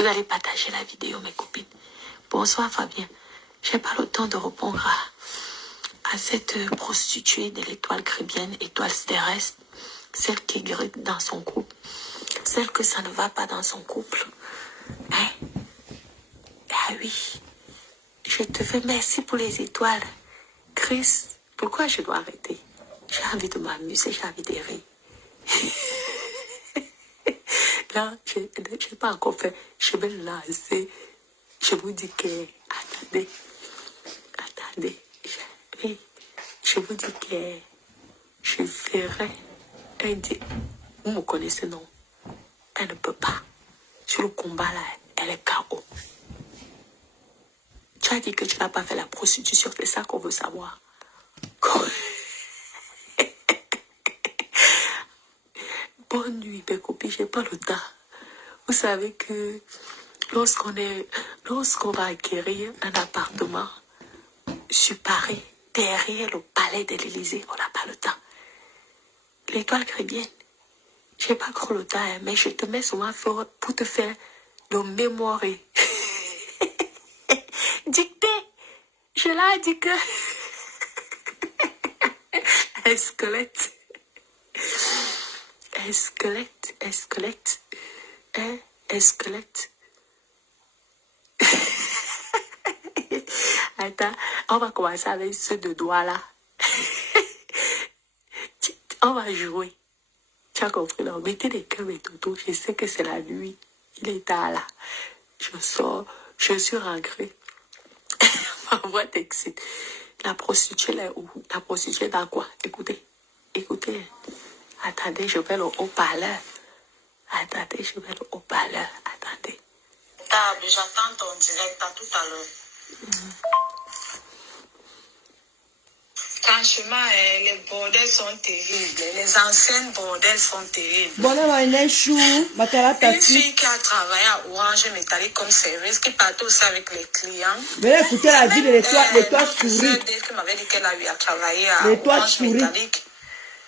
Vous allez partager la vidéo, mes copines. Bonsoir, Fabien. J'ai pas le temps de répondre à cette prostituée de l'étoile caribéenne, étoile terrestre, celle qui est guérie dans son couple, celle que ça ne va pas dans son couple. Hein? Ah oui. Je te fais merci pour les étoiles. Chris, pourquoi je dois arrêter? J'ai envie de m'amuser, j'ai envie de rire. Là, je n'ai pas encore fait. Je vais le lancer. Je vous dis que... Attendez. Je vous dis que je ferai un dit. Vous me connaissez, non? Elle ne peut pas. Sur le combat, là, elle est KO. Tu as dit que tu n'as pas fait la prostitution. C'est ça qu'on veut savoir. Bonne nuit, mes copines, j'ai pas le temps. Vous savez que lorsqu'on va acquérir un appartement sur Paris, derrière le palais de l'Élysée, on n'a pas le temps. L'étoile caribéenne, j'ai pas trop le temps, mais je te mets souvent pour te faire le mémoire. Dictée, je l'ai dit que... un squelette. Un squelette. Un squelette. Attends, on va commencer avec ceux de doigts là. On va jouer. Tu as compris, non? Mettez des cœurs et tout. Je sais que c'est la nuit. Il est tard là. Je sors. Je suis rentrée. Ma voix t'excite. La prostituée là où? La prostituée dans quoi? Écoutez. Attendez, je vais le haut-parleur. Attendez. J'attends ton direct à tout à l'heure. Franchement, les bordels sont terribles. Les anciennes bordels sont terribles. Une fille qui a travaillé à Orange Métallique comme service, qui partait aussi avec les clients. Venez écouter la vie de l'étoile souris. Qui m'avait dit qu'elle a eu à travailler à Orange Métallique.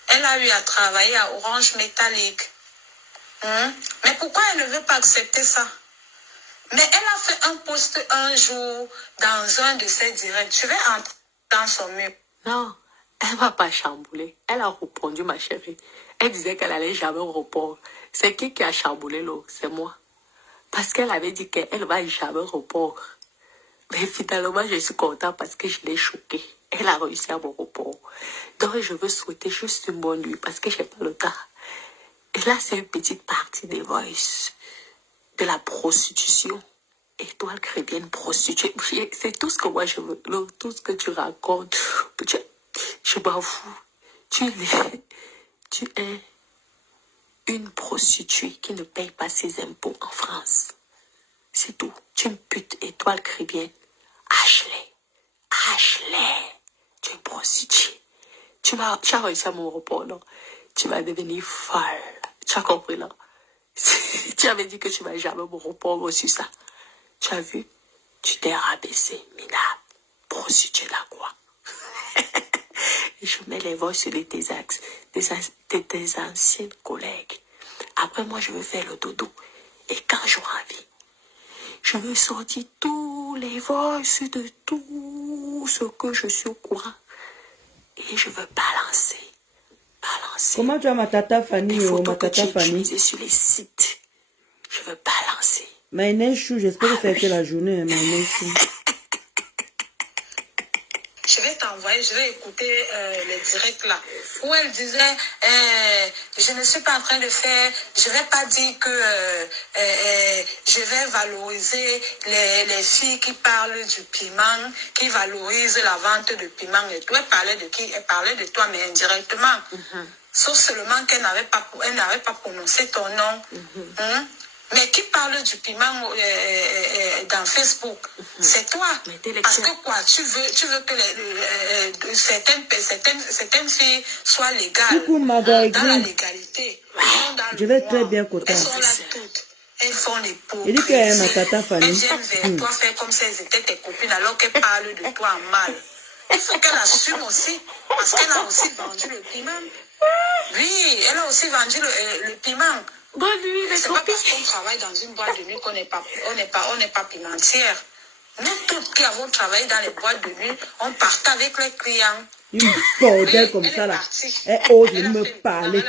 Elle a eu à travailler à Orange Métallique. Mais pourquoi elle ne veut pas accepter ça? Mais elle a fait un post un jour dans un de ses directs. Je vais entrer dans son mur. Non, elle ne va pas chambouler. Elle a répondu, ma chérie. Elle disait qu'elle allait jamais au report. C'est qui a chamboulé l'eau? C'est moi. Parce qu'elle avait dit qu'elle ne va jamais au report. Mais finalement, je suis contente parce que je l'ai choquée. Elle a réussi à mon report. Donc, je veux souhaiter juste une bonne nuit parce que je n'ai pas le temps. Et là, c'est une petite partie des voices de la prostitution. Étoile caribéenne prostituée. C'est tout ce que moi je veux. Tout ce que tu racontes. Je m'en fous. Tu es une prostituée qui ne paye pas ses impôts en France. C'est tout. Tu es une pute étoile caribéenne. Ashley. Tu es une prostituée. Tu as réussi à mon repos, non? Tu vas devenir folle. Tu as compris, non? Tu avais dit que tu vas jamais me répondre sur ça. Tu as vu? Tu t'es rabaissé, minable. Prostituée là, quoi? Je mets les voix sur tes anciennes collègues. Après, moi, je veux faire le dodo. Et quand j'aurai envie, je veux sortir tous les voices de tout ce que je suis au courant. Et je veux balancer. Comment tu as ma tata Fanny? Les photos que tu utilises sur les sites. Je veux balancer. Maïnechou, j'espère que ça a été la journée, Maïnechou. Je vais t'envoyer, je vais écouter les directs là, où elle disait, je ne suis pas en train de faire, je ne vais pas dire que je vais valoriser les filles qui parlent du piment, qui valorisent la vente de piment et tout. Elle parlait de qui? Elle parlait de toi, mais indirectement. Sauf seulement qu'elle n'avait pas prononcé ton nom. Mais qui parle du piment dans Facebook, c'est toi. Parce que quoi, tu veux que certaines filles soient légales. Dans la légalité. Je vais très bien côté. Elles sont là toutes. Elles font les pauvres. Il dit qu'elle est ma tata Fanny. Elles viennent vers toi faire comme si elles étaient tes copines alors qu'elles parlent de toi en mal. Il faut qu'elle assume aussi. Parce qu'elle a aussi vendu le piment. Oui, elle a aussi vendu le piment. Bonne nuit, les C'est pas copines. parce qu'on travaille dans une boîte de nuit qu'on n'est pas pimentière. Nous toutes qui avons travaillé dans les boîtes de nuit, on partait avec les clients. Une bordel comme ça là. Elle ose me parler.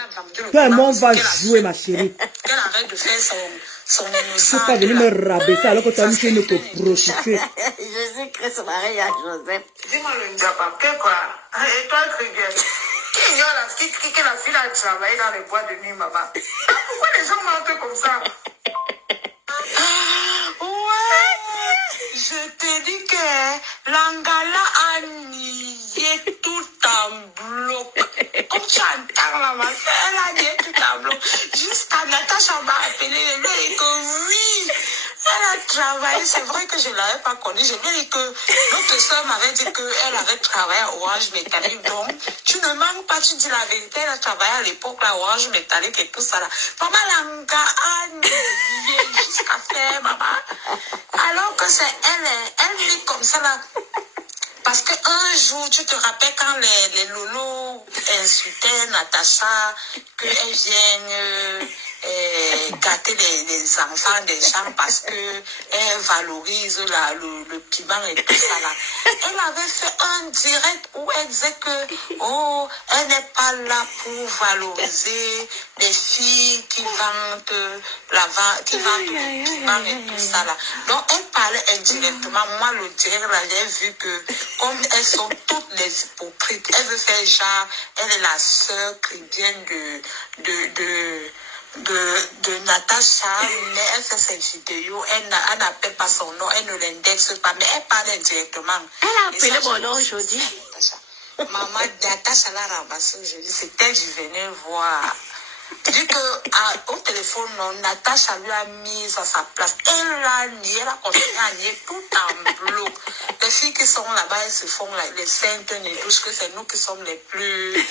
Toi et moi, on va jouer, ma chérie. Qu'elle arrête de faire son Tu innocent. peux pas venir me rabaisser alors que tu as mis une prostituée. Je sais que c'est pareil à Joseph. Dis-moi le diable, quoi. Et toi, Triguel, qui ignore que la fille a travaillé dans les boîtes de nuit, maman? Pourquoi les gens mentent comme ça? Ouais, je te dis que l'Angala a nié tout en bloc. Comme tu entends là, ma soeur, elle a nié tout en bloc. Jusqu'à Natacha m'a appelé, je lui ai dit que oui, elle a travaillé. C'est vrai que je ne l'avais pas connue. Je lui ai dit que notre soeur m'avait dit qu'elle avait travaillé à Orange Métallique. Donc, tu ne manques pas, tu dis la vérité. Elle a travaillé à l'époque, là, Orange Métallique et tout ça là. Maman, l'Angala a nié jusqu'à faire, maman. Alors que c'est elle vit comme ça là. Parce qu'un jour, tu te rappelles quand les lolos insultaient Natacha, qu'elle vienne gâter les enfants des gens parce qu'elle valorise le piment et tout ça là. Elle avait fait un direct où elle disait que, oh, elle n'est pas là pour valoriser les filles qui vendent le piment et tout ça là. Donc elle parlait indirectement. Moi, le direct là, j'ai vu que comme elles sont toutes les hypocrites, elle veut faire genre, elle est la sœur chrétienne de Natacha, mais elle fait ses vidéos, elle n'appelle pas son nom, elle ne l'indexe pas, mais elle parle indirectement. Elle a appelé mon nom aujourd'hui. Maman, Natacha l'a ramassé aujourd'hui, c'est elle que je venais voir. Dit que au téléphone, non, Natacha lui a mis à sa place. Elle a nié, elle a continué à nier tout en bloc. Les filles qui sont là-bas, elles se font les saintes et douces, que c'est nous qui sommes les plus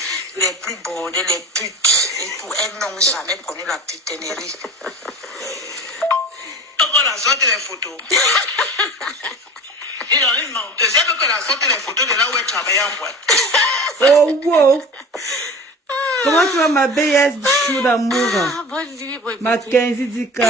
bordées, les putes. Et tout, elles n'ont jamais connu la putinerie. On a sorti les photos. Il en est une menteuse. Elle veut que la sorte les photos de là où elle travaillait en boîte. Oh, wow. Comment tu vas, ma BS chou d'amour? Ah, bonne nuit, Ma 15 Dika.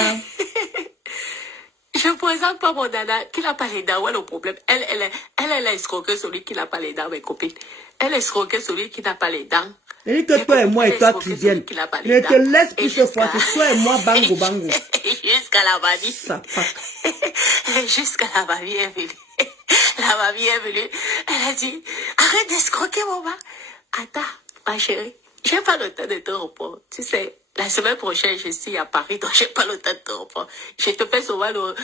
Je ne présente pas mon dada qui n'a pas les dents. Où est le problème? Elle a escroqué celui qui n'a pas les dents, mes copines. Elle a escroqué celui qui n'a pas les dents. Elle dit que toi et moi et toi qui viennent. Ne te laisse plus ce fois. C'est toi et moi, bango bango. Jusqu'à la mamie. Ça part. Jusqu'à la mamie est venue. La mamie est venue. Elle a dit, arrête d'escroquer, maman. Attends, ma chérie. J'ai pas le temps de te reprendre. Tu sais, la semaine prochaine, je suis à Paris, donc j'ai pas le temps de te reprendre. Je te fais souvent le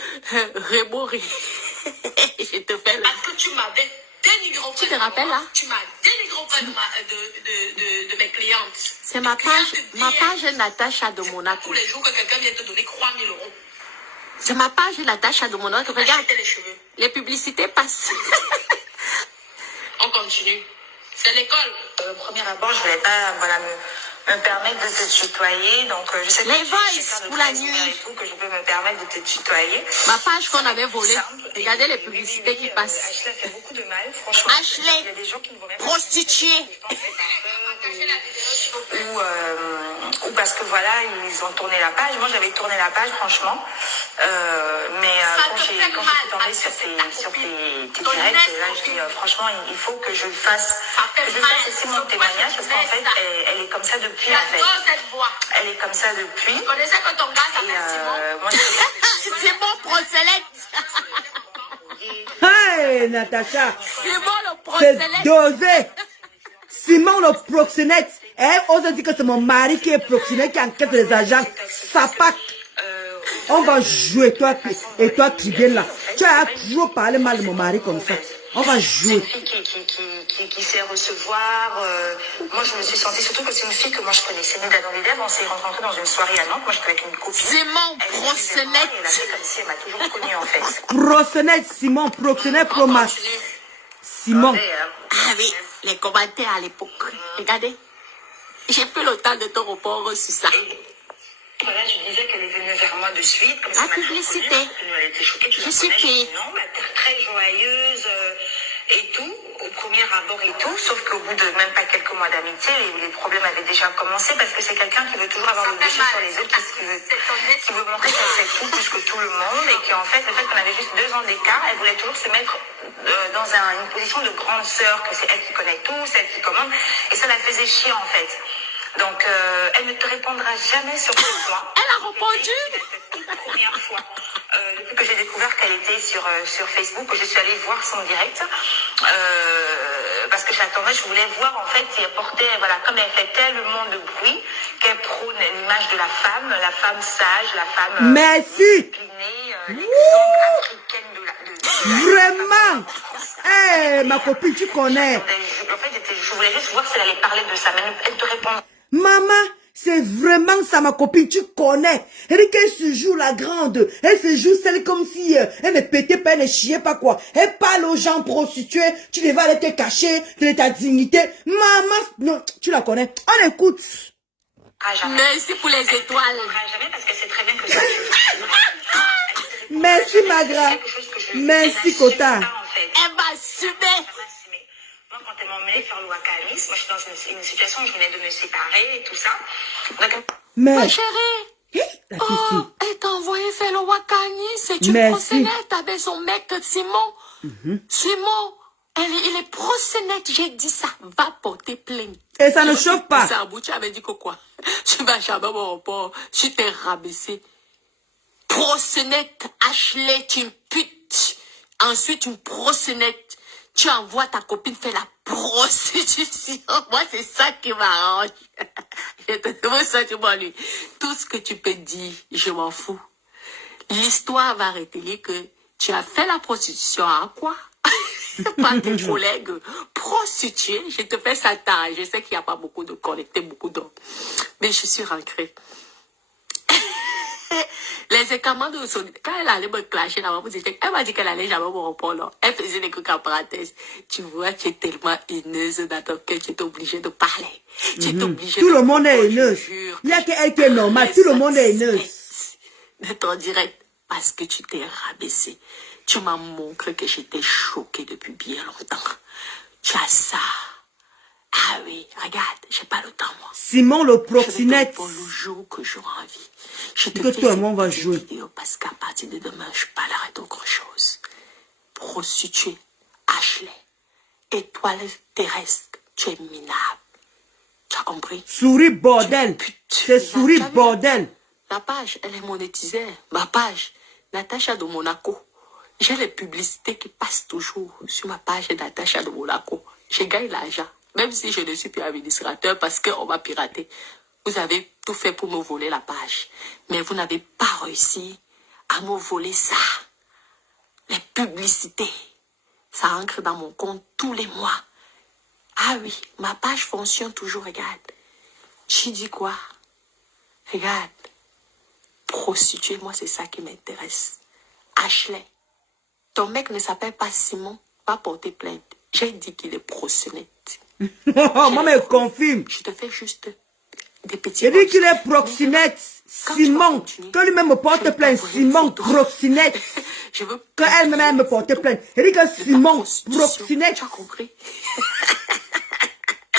remourir. Je te fais le... Parce que tu m'avais dénigré auprès Tu te rappelles là? Tu m'as dénigré auprès de mes clientes. C'est ma page Natacha de Monaco. Tous les jours que quelqu'un vient te donner 3 000 euros. C'est ma page Natacha de Monaco. Regarde, les cheveux. les publicités passent. On continue. C'est l'école. Au premier abord, je ne voulais pas me permettre de te tutoyer. Donc, je sais Les voices pour la nuit. Il faut que je peux me permettre de te tutoyer. Ma page qu'on avait volée. Regardez les publicités qui passent. Ashley fait beaucoup de mal, franchement. Ashley, il y a des gens qui ne vont même pas prostituée. Ou parce que voilà, ils ont tourné la page. Moi, j'avais tourné la page, franchement. Mais quand je suis tombée sur tes directs, là, je dis franchement, il faut que je fasse aussi mon témoignage parce qu'en fait, elle est comme ça depuis. Elle est comme ça depuis. Vous connaissez que ton gars s'appelle Simon? Simon Proselette. Hey, Natacha. Simon le C'est proxénète. dosé. Simon le proxénète. Elle ose dire que c'est mon mari qui est proxénète, qui enquête les agents. Ça pack. On va jouer, toi qui viens là. Tu as trop parlé mal de mon mari comme ça. On va jouer. C'est une fille qui sait recevoir. Moi, je me suis sentie, surtout que c'est une fille que moi je connaissais. Nida dans les lèvres, on s'est rencontrés dans une soirée à Nantes. Moi, j'étais avec une copine. Simon Proxénète. Elle a fait comme si elle m'a toujours connue en fait. Proxénète, Simon, proxénète, promas. Simon. Ah oui, les commentaires à l'époque. Regardez. J'ai plus le temps de te répondre sur ça. Voilà, je disais qu'elle est venue vers moi de suite. Comme La publicité. Elle était choquée. Je suis payée. Non, très joyeuse. et tout, au premier abord et tout, sauf qu'au bout de même pas quelques mois d'amitié, les problèmes avaient déjà commencé parce que c'est quelqu'un qui veut toujours avoir le dessus sur les autres, qui veut montrer qu'elle sait tout plus que tout le monde et qu'en fait, le fait qu'on avait juste 2 ans d'écart, elle voulait toujours se mettre dans une position de grande sœur, que c'est elle qui connaît tout, c'est elle qui commande, et ça la faisait chier en fait. Donc, elle ne te répondra jamais sur ce point. Elle a répondu. Toute première fois, depuis que j'ai découvert qu'elle était sur Facebook, que je suis allée voir son direct, parce que j'attendais, je voulais voir en fait si elle portait, voilà, comme elle fait tellement de bruit, qu'elle prône l'image de la femme sage, la femme disciplinée, l'exemple africaine Vraiment. Eh, ma copine, tu connais. En fait, je voulais juste voir si elle allait parler de ça, mais elle te répond. Maman, c'est vraiment ça, ma copine, tu connais. Elle qu'elle se joue la grande. Elle se joue celle comme si elle ne pétait pas, elle ne chiait pas quoi. Elle parle aux gens prostitués. Tu devais aller te cacher de ta dignité. Maman, non, tu la connais. On écoute. Merci pour les étoiles. Jamais parce que c'est très bien que ça. Merci, Magra. Merci, Kota. Elle va assumer. Moi, quand elle m'a emmenée faire le Wakamis, moi, je suis dans une situation où je venais de me séparer et tout ça. Donc, mais... Ma chérie, oh, elle t'a envoyé faire le Wakani. C'est une prosénète avec son mec Simon. Simon, il est prosénète. J'ai dit ça. Va porter plainte. Et ça ne chauffe pas. Tu avais dit que quoi? Tu vas jamais au report. Tu t'es rabaissé. Prosénète, Ashley, tu une pute. Ensuite, une prosénète. Tu envoies ta copine faire la prostitution. Moi, c'est ça qui m'arrange. Je te trouve ça, tu m'en lui. Tout ce que tu peux dire, je m'en fous. L'histoire va retenir que tu as fait la prostitution à quoi? Pas tes collègues prostitués. Je te fais ça tard. Je sais qu'il n'y a pas beaucoup de connectés, beaucoup d'hommes. Mais je suis rentrée. Les écartements de son... Quand elle allait me clasher là-bas, elle m'a dit qu'elle allait jamais me répondre. Elle faisait des trucs en parenthèse. Tu vois, tu es tellement haineuse dans ton cœur, tu es obligée de parler. Tu es obligée tout le monde est haineuse. Il n'y a qu'elle qui est normale. Tout le monde est haineuse. De ton direct, parce que tu t'es rabaissée. Tu m'as montré que j'étais choquée depuis bien longtemps. Tu as ça. Ah oui, regarde, j'ai pas le temps, moi. Simon le proxénète. Pour le jour que j'aurai envie. Je te que fais tout le monde va jouer. Vidéo parce qu'à partir de demain, je parlerai d'autre chose. Prostituée, Ashley, étoile terrestre, tu es minable. Tu as compris? Souris bordel. C'est souris bordel. La page, elle est monétisée. Ma page, Natacha de Monaco. J'ai les publicités qui passent toujours sur ma page Natacha de Monaco. Je gagne l'argent. Même si je ne suis plus administrateur parce qu'on m'a piraté. Vous avez tout fait pour me voler la page. Mais vous n'avez pas réussi à me voler ça. Les publicités. Ça entre dans mon compte tous les mois. Ah oui, ma page fonctionne toujours, regarde. Tu dis quoi? Regarde. Prostituée, moi c'est ça qui m'intéresse. Ashley, ton mec ne s'appelle pas Simon. Va porter plainte. J'ai dit qu'il est proxénète. Moi, me confirme. Je te fais juste des petits... Il dit qu'il est proxénète. Simon. Que lui-même me porte plainte. Simon, proxénète. Je veux... Que elle-même me porte plainte. Il dit que Simon, proxénète. Tu as compris?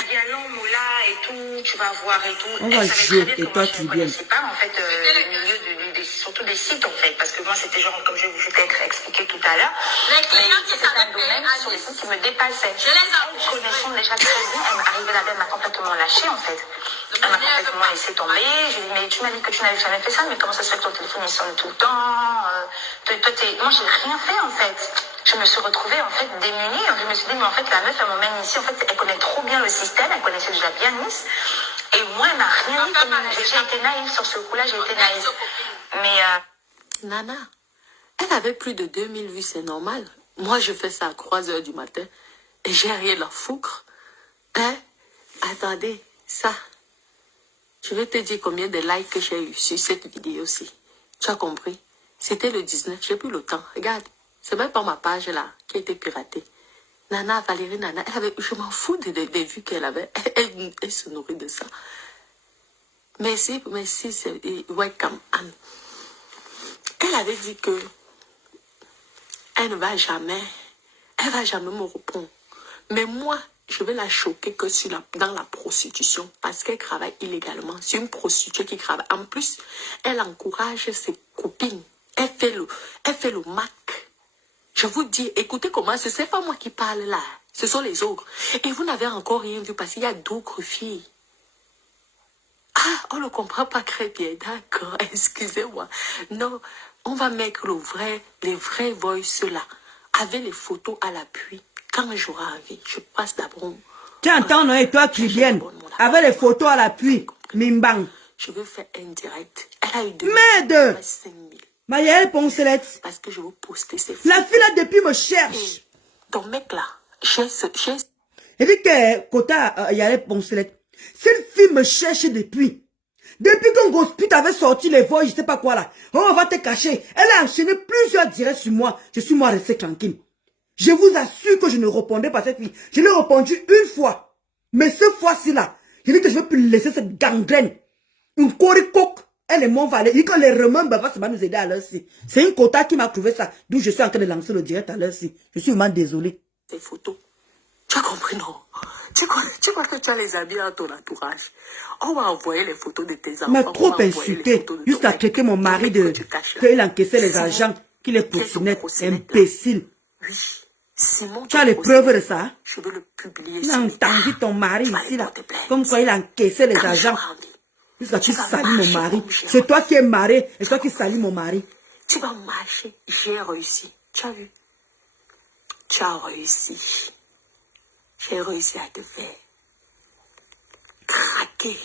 Diallo, Moula et tout, tu vas voir et tout. On va jouer et toi tu viens. C'est pas en fait le milieu surtout des sites en fait, parce que moi c'était genre comme je vous ai expliqué tout à l'heure. Les clients qui c'était un domaine sur les sites qui me dépassait. Je les ai connaissant déjà très bien, elle m'est arrivée là-bas, elle m'a complètement lâchée en fait. Elle m'a complètement laissé tomber. Je lui ai dit, mais tu m'as dit que tu n'avais jamais fait ça, mais comment ça se fait que ton téléphone il sonne tout le temps? Moi j'ai rien fait en fait. Je me suis retrouvée en fait démunie. Je me suis dit, mais en fait la meuf elle m'emmène ici, en fait elle connaît trop bien le système, elle connaissait déjà bien Nice. Et moi elle m'a rien dit. J'ai été naïve sur ce coup-là, j'ai été naïve. Mais Nana, elle avait plus de 2000 vues, c'est normal. Moi je fais ça à 3h du matin et j'ai rien à foutre. Hein? Attendez, ça. Je vais te dire combien de likes que j'ai eu sur cette vidéo-ci. Tu as compris? C'était le 19, j'ai plus le temps. Regarde, c'est même pas ma page là qui a été piratée. Nana, Valérie Nana, je m'en fous des vues qu'elle avait. Elle se nourrit de ça. Merci, c'est welcome Anne. Elle avait dit que elle ne va jamais Elle va jamais me répondre. Mais moi, je vais la choquer que dans la prostitution parce qu'elle travaille illégalement. C'est une prostituée qui travaille. En plus, elle encourage ses copines. Elle fait le Mac. Je vous dis, écoutez comment, ce n'est pas moi qui parle là. Ce sont les autres. Et vous n'avez encore rien vu parce qu'il y a d'autres filles. Ah, on ne comprend pas très bien. D'accord, excusez-moi. Non, on va mettre les vrais voice là. Avec les photos à l'appui. Quand j'aurai envie, je passe d'abord. Tu entends, non, et toi qui viens, avec les photos à l'appui, Mimbang. Je veux faire un direct. Elle a eu 2 Merde! 5 000. Maïel Poncelette. Parce que je veux poster ces photos. La fille là, depuis, me cherche. Et ton mec là, j'ai... Et dit que, Kota, Yael Poncelette, cette fille me cherche depuis. Depuis qu'un gospit avait sorti les voix, je sais pas quoi là. Oh, on va te cacher. Elle a enchaîné plusieurs directs sur moi. Je suis moi resté tranquille. Je vous assure que je ne répondais pas à cette fille. Je l'ai répondu une fois. Mais cette fois-ci là, je dis que je ne veux plus laisser cette gangrène. Une coricoque. Elle est mon valet. Il dit que les remèdes va nous aider à l'heure-ci. C'est une Kota qui m'a trouvé ça. D'où je suis en train de lancer le direct à l'heure-ci. Je suis vraiment désolé. Ces photos. Tu as compris, non? Tu crois que tu as les amis dans ton entourage. On va envoyer les photos de tes enfants. Mais trop insulté. Jusqu'à traiter mon mari de... qu'il encaissait les argents, qu'il est proxénète. Imbécile. Oui. Simon, tu as les preuves de ça? Je veux le publier. Il a entendu ton mari ici, là. Comme quoi il a encaissé les argents. Jusqu'à tu salis mon mari. C'est toi qui es marié. Et toi qui salis mon mari. Tu vas marcher. J'ai réussi. Tu as vu? Tu as réussi. J'ai réussi à te faire craquer.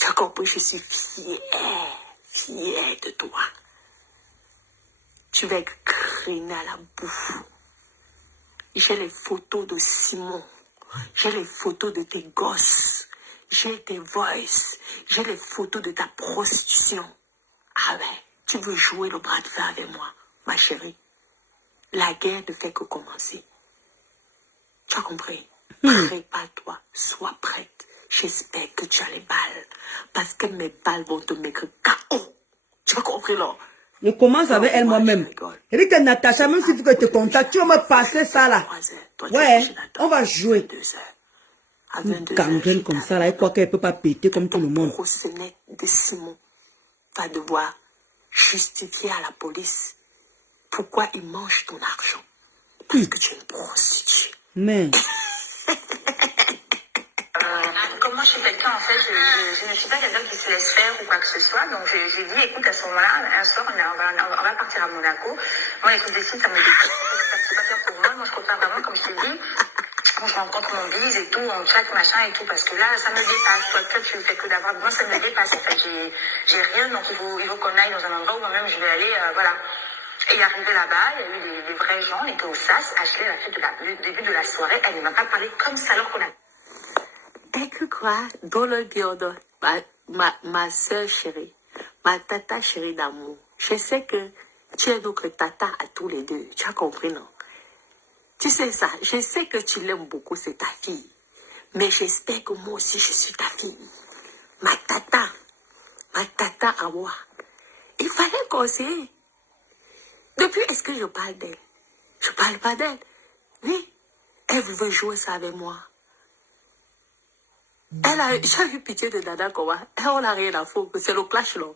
Tu as compris? Je suis fière de toi. Tu vas être criner à la bouffe. J'ai les photos de Simon. J'ai les photos de tes gosses. J'ai tes voices. J'ai les photos de ta prostitution. Ah ouais, tu veux jouer le bras de fer avec moi, ma chérie? La guerre ne fait que commencer. Tu as compris? Prépare-toi, sois prête. J'espère que tu as les balles. Parce que mes balles vont te mettre KO. Tu as compris, là? Je commence avec elle moi-même. Elle dit que Natacha, même si tu te contactes, tu vas me passer ça là. Ouais, on va jouer. Une gangrène comme ça là, elle croit qu'elle ne peut pas péter comme tout le monde. Le proxénète de Simon va devoir justifier à la police pourquoi il mange ton argent. Parce que tu es une prostituée. Mais... Comme moi je suis quelqu'un, en fait, je ne suis pas quelqu'un qui se laisse faire ou quoi que ce soit. Donc j'ai dit, écoute, à ce moment-là, un soir, on va partir à Monaco. Moi, les trucs des sites, ça me dépasse. C'est pas bien pour moi. Moi, je préfère vraiment, comme je t'ai dit, je rencontre mon bise et tout, on chatte, machin et tout, parce que là, ça me dépasse. Toi, tu fais que d'avoir. Moi, ça me dépasse, en fait. J'ai rien, donc il faut qu'on aille dans un endroit où moi-même je vais aller, voilà. Et arrivé là-bas, il y a eu des vrais gens, on était au SAS. Ashley, elle a fait le début de la soirée, elle ne m'a pas parlé comme ça alors qu'on a. Et que quoi? Dans le Diodon, ma soeur chérie, ma tata chérie d'amour, je sais que tu es notre tata à tous les deux. Tu as compris, non? Tu sais ça, je sais que tu l'aimes beaucoup, c'est ta fille. Mais j'espère que moi aussi, je suis ta fille. Ma tata à moi. Il fallait conseiller. Depuis, est-ce que je parle d'elle? Je parle pas d'elle. Oui, elle veut jouer ça avec moi. J'ai eu pitié de Dada Kowa. On n'a rien à foutre. C'est le clash là.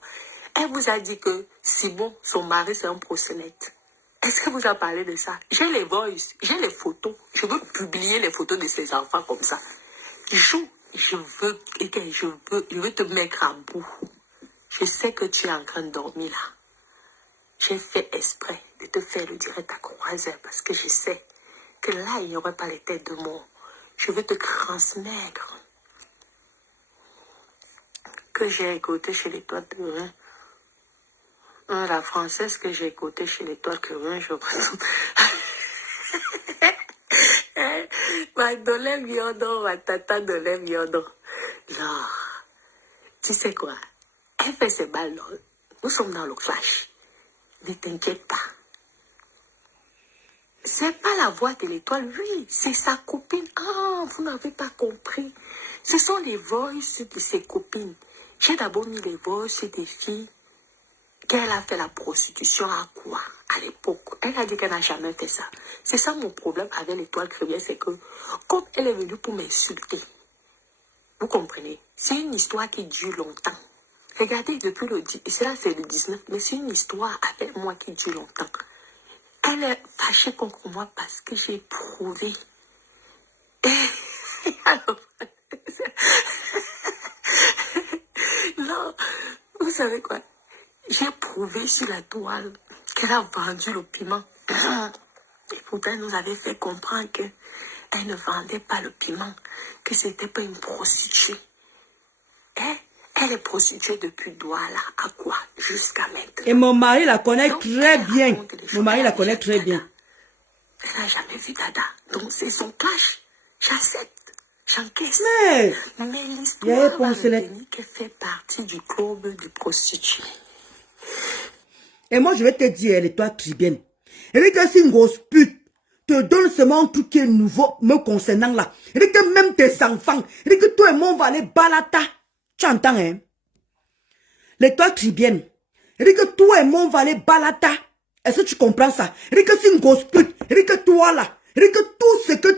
Elle vous a dit que Simon, son mari, c'est un proxénète. Est-ce que vous a parlé de ça? J'ai les voices, j'ai les photos. Je veux publier les photos de ses enfants comme ça. Je veux te mettre à bout. Je sais que tu es en train de dormir là. J'ai fait exprès de te faire le direct à 3 heures parce que je sais que là, il n'y aurait pas les têtes de mort. Je veux te transmettre que j'ai écouté chez les toits de Rhin. La française que j'ai écoutée chez les toits de Rhin, je ma dolem yodo, ma tata dolem yodo. Non. Tu sais quoi? Elle fait ses balles. Nous sommes dans le clash. Ne t'inquiète pas. C'est pas la voix de l'étoile, oui, c'est sa copine. Ah, vous n'avez pas compris. Ce sont les voices de ses copines. J'ai d'abord mis les voices des filles qu'elle a fait la prostitution à quoi? À l'époque. Elle a dit qu'elle n'a jamais fait ça. C'est ça mon problème avec l'étoile chrétienne, c'est que comme elle est venue pour m'insulter, vous comprenez, c'est une histoire qui dure longtemps. Regardez, depuis le 10, et cela c'est le 19, mais c'est une histoire avec moi qui dure longtemps. Elle est fâchée contre moi parce que j'ai prouvé. Alors, non, vous savez quoi? J'ai prouvé sur la toile qu'elle a vendu le piment. Et pourtant, elle nous avait fait comprendre qu'elle ne vendait pas le piment, que c'était pas une prostituée. Elle est prostituée depuis Douala à quoi? Jusqu'à maintenant. Et mon mari la connaît Donc, très bien. Mon mari la elle connaît a très vu bien. Dada. Elle n'a jamais vu Dada. Donc, c'est son cash. J'accepte. J'encaisse. Mais l'histoire va pensé les- retenir qu'elle fait partie du club de prostituées. Et moi, je vais te dire, l'étoile tribienne. Et dit que si une grosse pute te donne seulement un truc qui est nouveau me concernant là, et dit que même tes enfants, et dit que toi et moi, on va aller balata. Tu entends, hein? L'étoile tribienne. Et dit que toi et moi, on va aller balata. Est-ce que tu comprends ça? Et dit que si une grosse pute, et dit que toi là, et dit que tout ce que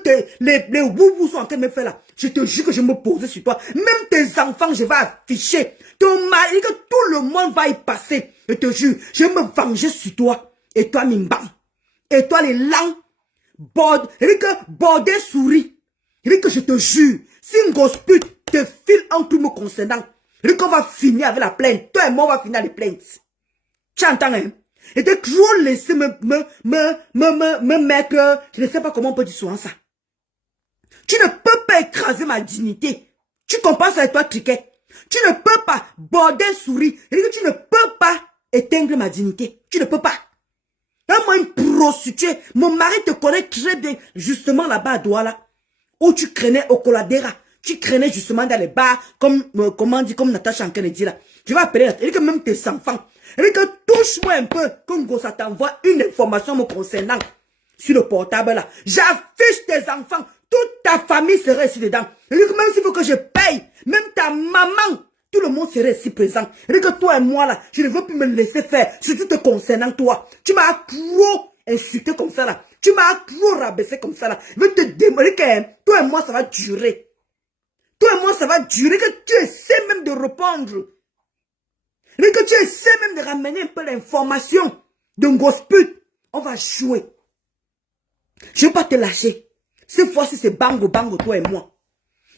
les boubous sont en train de me faire là, je te jure que je me pose sur toi. Même tes enfants, je vais afficher. Ton mari, et que tout le monde va y passer. Je te jure, je vais me venger sur toi. Et toi, Mimbam. Et toi, les langues, bordel souris. Et dit que je te jure, si une grosse pute te file en tout me concernant, et dit qu'on va finir avec la plainte. Toi et moi, on va finir les plaintes. Tu entends, hein? Et t'es toujours laissé me mettre, je ne sais pas comment on peut dire souvent ça. Tu ne peux pas écraser ma dignité. Tu comprends ça avec toi, Triquet? Tu ne peux pas, bordel souris. Et que tu ne peux pas éteindre ma dignité. Tu ne peux pas. Moi, une prostituée, mon mari te connaît très bien, justement là-bas à Douala, où tu craignais au Coladera. Tu craignais justement dans les bars, comme Natacha en dit là. Je vais appeler, et que même tes enfants, et que touche-moi un peu, comme ça t'envoie une information me concernant sur le portable là. J'affiche tes enfants, toute ta famille serait ici dedans. Et que même s'il faut que je paye, même ta maman, tout le monde serait ici présent. Et que toi et moi là, je ne veux plus me laisser faire, surtout te concernant toi. Tu m'as trop insulté comme ça là. Tu m'as trop rabaissé comme ça là. Je veux te demander que toi et moi ça va durer. Toi et moi, ça va durer, que tu essaies même de répondre. Et que tu essaies même de ramener un peu l'information d'un grosse pute. On va jouer. Je ne vais pas te lâcher. Cette fois-ci, c'est bango, toi et moi.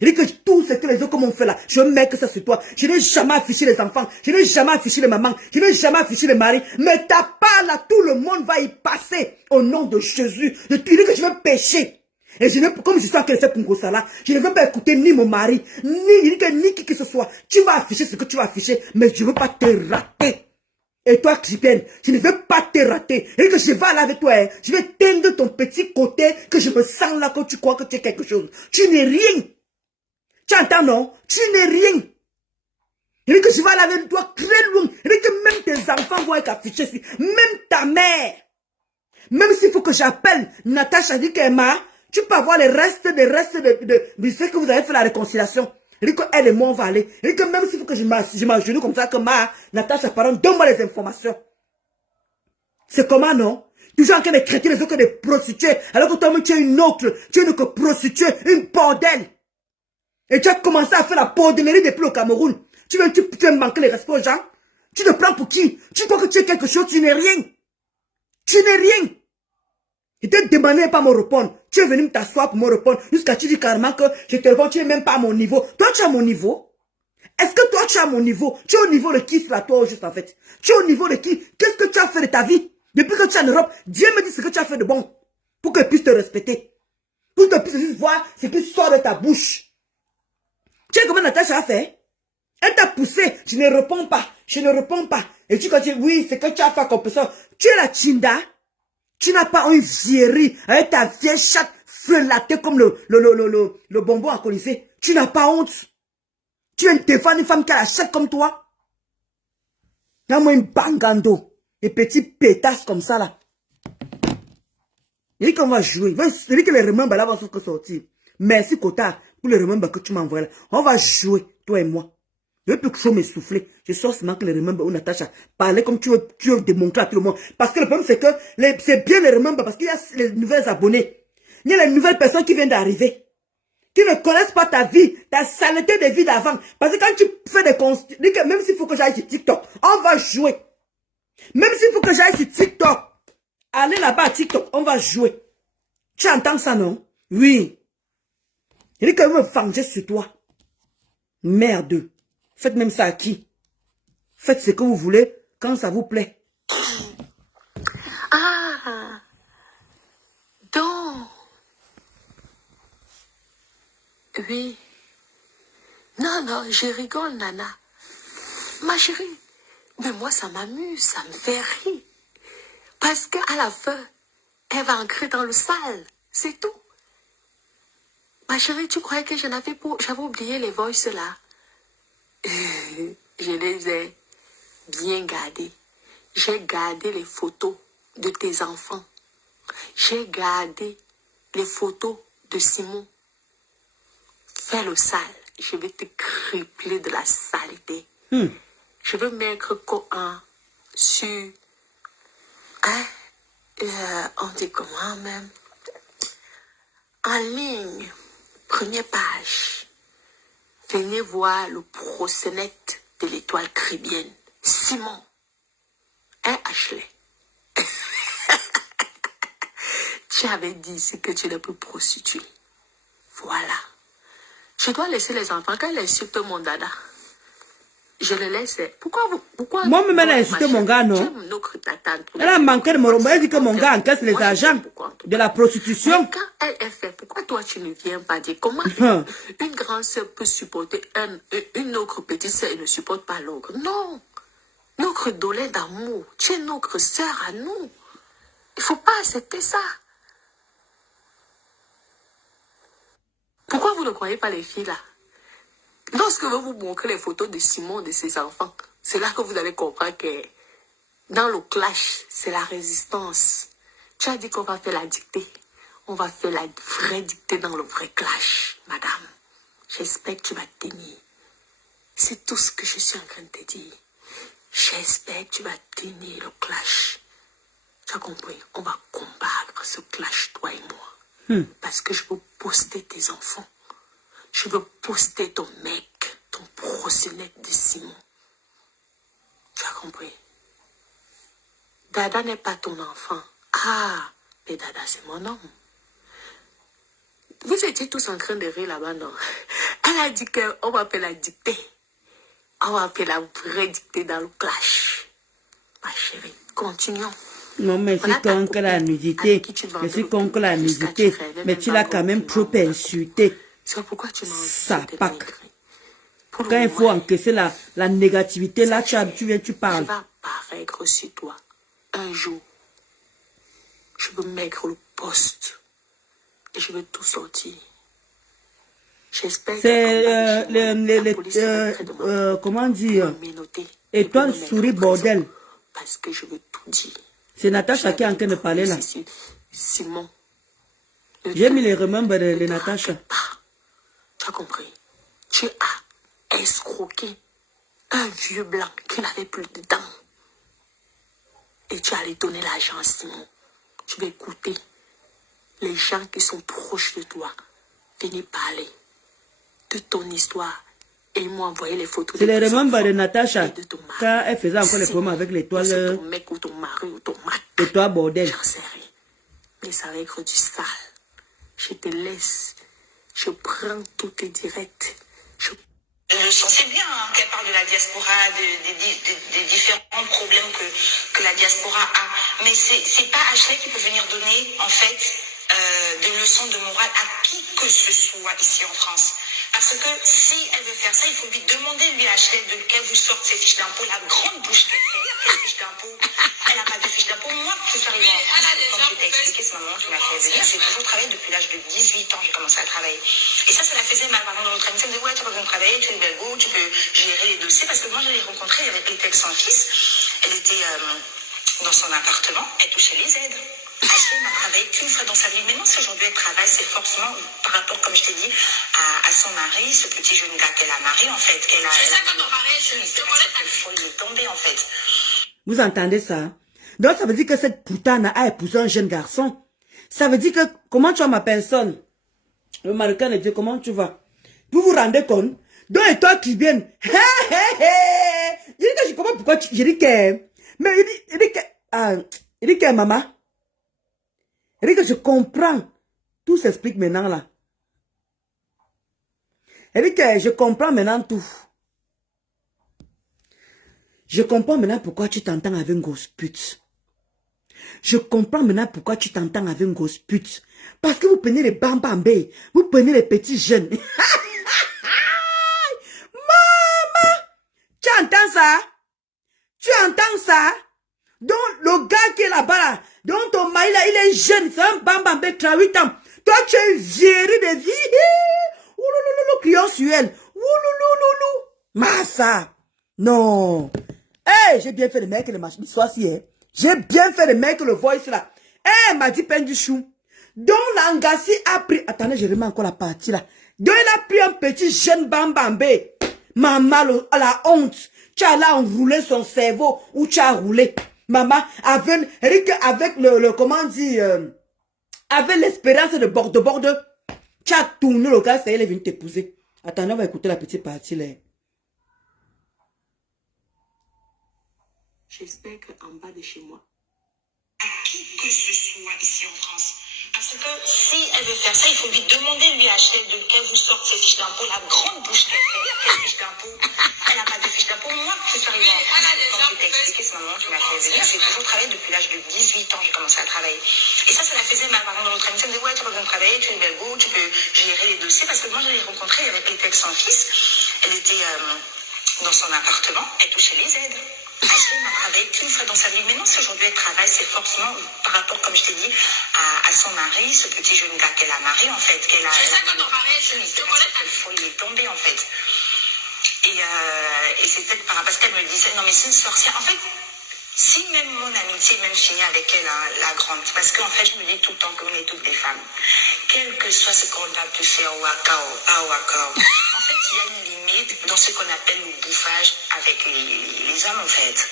Je dis que tout ce que les autres m'ont fait là, je mets que ça sur toi. Je n'ai jamais affiché les enfants. Je n'ai jamais affiché les mamans. Je n'ai jamais affiché les maris. Mais ta part là, tout le monde va y passer. Au nom de Jésus. Je te dis que je vais pécher. Et je ne, comme je suis en train de faire pour ça là, je ne veux pas écouter ni mon mari, ni qui que ce soit. Tu vas afficher ce que tu vas afficher, mais je ne veux pas te rater. Et toi, Tripienne, je ne veux pas te rater. Et que je vais aller avec toi, hein. Je vais teindre ton petit côté, que je me sens là, que tu crois que tu es quelque chose. Tu n'es rien. Tu entends, non? Tu n'es rien. Et que je vais aller avec toi très loin. Et que même tes enfants vont être affichés ici. Même ta mère. Même s'il faut que j'appelle Natacha Dikema, tu peux avoir les restes de ce que vous avez fait la réconciliation. Il dit que elle et moi on va aller. Il dit que même s'il faut que je m'agenouille comme ça, que Natacha, pardon, donne-moi les informations. C'est comment, non? Toujours en train de traiter les autres que des prostituées, alors que toi-même tu es une autre, tu es une prostituée, une bordel. Et tu as commencé à faire la bordellerie depuis le Cameroun. Tu veux manquer les respects aux gens? Tu te prends pour qui? Tu crois que tu es quelque chose? Tu n'es rien. Tu n'es rien. Je t'ai demandé pas me répondre. Tu es venu t'asseoir pour me répondre. Jusqu'à tu dis carrément que je te réponds, tu n'es même pas à mon niveau. Toi, tu es à mon niveau? Est-ce que toi, tu es à mon niveau? Tu es au niveau de qui, là, toi, juste en fait? Tu es au niveau de qui? Qu'est-ce que tu as fait de ta vie? Depuis que tu es en Europe, Dieu me dit ce que tu as fait de bon. Pour que je puisse te respecter. Pour que je puisse voir ce qui sort de ta bouche. Tu sais comment Natacha a fait? Elle t'a poussé. Je ne réponds pas. Je ne réponds pas. Et tu continues, oui, c'est que tu as fait comme ça. Tu es la Chinda. Tu n'as pas une vieillerie avec ta vieille chatte frelatée comme le bonbon alcoolisé. Tu n'as pas honte. Tu es une femme qui a la chatte comme toi. Donne-moi une bangando. Des petits pétasses comme ça là. Il dit qu'on va jouer. Il dit que les remembres là vont sortir. Merci Kota pour les remembres que tu m'envoies là. On va jouer, toi et moi. Je ne veux plus trop m'essouffler. Je sors seulement que les remember où Natacha parlait comme tu veux démontrer à tout le monde. Parce que le problème, c'est que c'est bien les remember parce qu'il y a les nouvelles abonnés. Il y a les nouvelles personnes qui viennent d'arriver. Qui ne connaissent pas ta vie, ta saleté de vie d'avant. Parce que quand tu fais des constats, même s'il faut que j'aille sur TikTok, on va jouer. Même s'il faut que j'aille sur TikTok, allez là-bas à TikTok, on va jouer. Tu entends ça, non? Oui. Il dit que je me venger sur toi. Merde. Faites même ça à qui? Faites ce que vous voulez quand ça vous plaît. Ah, donc, oui. Non, non, je rigole, Nana. Ma chérie, mais moi, ça m'amuse, ça me fait rire. Parce qu'à la fin, elle va ancrer dans le sale. C'est tout. Ma chérie, tu croyais que j'avais oublié les voices là? Je les ai bien gardées. J'ai gardé les photos de tes enfants. J'ai gardé les photos de Simon. Fais le sale. Je vais te cripler de la saleté. Je veux mettre sur... Hein? On dit comment même? En ligne. Première page. Venez voir le proxénète de l'étoile caribéenne. Simon. Hein, Ashley? Tu avais dit ici que tu n'es plus prostituée. Voilà. Je dois laisser les enfants quand ils insultent mon dada. Je le laisse. Pourquoi Moi-même, elle a insulté mon gars, non? Elle a manqué de me remettre. Elle dit que mon gars encaisse les agents de la prostitution. Mais quand elle est faite, pourquoi toi tu ne viens pas dire comment une grande sœur peut supporter une autre petite sœur et ne supporte pas l'autre? Non. Notre dolé d'amour, tu es notre sœur à nous. Il ne faut pas accepter ça. Pourquoi vous ne croyez pas les filles là? Lorsque je vais vous montrer les photos de Simon, de ses enfants, c'est là que vous allez comprendre que dans le clash, c'est la résistance. Tu as dit qu'on va faire la dictée. On va faire la vraie dictée dans le vrai clash, madame. J'espère que tu vas tenir. C'est tout ce que je suis en train de te dire. J'espère que tu vas tenir le clash. Tu as compris? On va combattre ce clash, toi et moi. Parce que je veux poster tes enfants. Je veux poster ton mec, ton proxénète de Simon. Tu as compris? Dada n'est pas ton enfant. Ah, mais Dada, c'est mon homme. Vous étiez tous en train de rire là-bas, non? Elle a dit qu'on va faire la dictée. On va faire la vraie dictée dans le clash. Ma chérie, continuons. Non, mais c'est contre la nudité. Je suis contre la nudité. Mais tu l'as quand même trop insulté. C'est pourquoi tu m'as ça pack. Quand il faut encaisser la négativité, là, tu parles. Je vais apparaître sur toi. Un jour, je veux mettre le poste. Et je veux tout sortir. J'espère que comment dire, étoile souris bordel. Parce que je veux tout dire. C'est Natacha qui est en train de parler là. Simon. J'ai mis les remembers de Natacha. Tu as compris? Tu as escroqué un vieux blanc qui n'avait plus de dents. Et tu allais donner l'argent à Simon. Tu vas écouter les gens qui sont proches de toi venir parler de ton histoire et m'envoyer les photos. C'est les remembers de Natacha quand elle faisait encore les problèmes avec l'étoile. Ton mec ou ton mari ou ton mari. L'étoile bordel. J'en sais rien. Mais ça va être du sale. Je te laisse. Je prends tous tes directs. C'est bien hein, qu'elle parle de la diaspora, des différents problèmes que la diaspora a. Mais c'est pas Ashley qui peut venir donner, en fait, des leçons de morale à qui que ce soit ici en France. Parce que si elle veut faire ça, il faut lui demander, lui, Ashley, qu'elle vous sorte ses fiches d'impôt, la grande bouche qu'elle fait, ses fiches d'impôt. Elle n'a pas de fiches d'impôt. Moi, je suis arrivée en France, comme je t'ai expliqué, c'est maman qui m'a fait venir. J'ai toujours travaillé depuis l'âge de 18 ans, j'ai commencé à travailler. Et ça la faisait mal. Par exemple, dans notre émission, elle me disait, ouais, tu peux venir travailler, tu es une belle go, tu peux gérer les dossiers. Parce que moi, je l'ai rencontrée, elle était avec son fils. Elle était dans son appartement, elle touchait les aides. Ashley n'a travaillé qu'une fois dans sa vie. Maintenant, si aujourd'hui elle travaille, c'est forcément par rapport, comme je t'ai dit, à son mari, ce petit jeune gars qu'elle a marié, en fait. Qu'elle a. C'est ça que ton mari est jeune. Je connais ta folie, il est tombé, en fait. Vous entendez ça? Donc, ça veut dire que cette putane a épousé un jeune garçon. Ça veut dire que, comment tu vois ma personne? Le Marocain dit, comment tu vas? Vous vous rendez compte? Donc, et toi, tu viens. Il dit que je comprends pourquoi tu. Je dis que. Mais il dit que. Il dit que, maman. Il dit que je comprends. Tout s'explique maintenant là. Il dit que je comprends maintenant tout. Je comprends maintenant pourquoi tu t'entends avec une grosse pute. Je comprends maintenant pourquoi tu t'entends avec une grosse pute. Parce que vous prenez les bambambés. Vous prenez les petits jeunes. Maman! Tu entends ça? Tu entends ça? Donc, le gars qui est là-bas, là, donc ton mari, là, il est jeune, c'est un bambambé, 38 ans. Toi, tu es vieille de vie. Oulouloulou, criant sur elle. Oulouloulou. Massa. Non. Hey, j'ai bien fait de mettre le machin. Sois si, hein. J'ai bien fait de mettre le voice là. Eh, m'a dit peine du chou. Donc, l'Angassi a pris. Attendez, je remets encore la partie là. Donc, il a pris un petit jeune bambambé. Maman, à la honte. Tu as là enroulé son cerveau. Ou tu as roulé. Maman, avec le comment dire, avec l'espérance de bord, tu as tourné le gars, ça y est, il est venu t'épouser. Attendez, on va écouter la petite partie là. J'espère qu'en bas de chez moi. À qui que ce soit ici en France. Parce que si elle veut faire ça, il faut lui demander lui acheter de qu'elle vous sorte ses fiches d'impôt, la grande bouche qu'elle fait, quelle fiche d'impôt. Elle n'a pas de fiche d'impôt. Moi, je suis arrivée en France, comme je t'ai expliqué, c'est maman qui m'a fait venir. J'ai toujours travaillé depuis l'âge de 18 ans, j'ai commencé à travailler. Et ça la faisait mal. Par exemple, dans notre amitié, elle me disait, ouais, tu peux bien travailler, tu es une belle go, tu peux gérer les dossiers. Parce que moi, je l'ai rencontrée, elle avait été avec son fils. Elle était dans son appartement, elle touchait les aides. Ashley n'a travaillé qu'une fois dans sa vie. Maintenant, si aujourd'hui elle travaille, c'est forcément par rapport, comme je t'ai dit, à son mari, ce petit jeune gars qu'elle a marié, en fait. Qu'elle a. C'est ça que ton mari est jeune. Je connais ta folie, il est tombé, en fait. Et c'est peut-être parce qu'elle me disait, non, mais c'est une sorcière. En fait, si même mon amitié est même finie avec elle, hein, la grande, parce qu'en fait, je me dis tout le temps qu'on est toutes des femmes. Quel que soit ce qu'on a pu faire au Wakao, en fait, il y a une limite dans ce qu'on appelle le bouffage avec les hommes, en fait.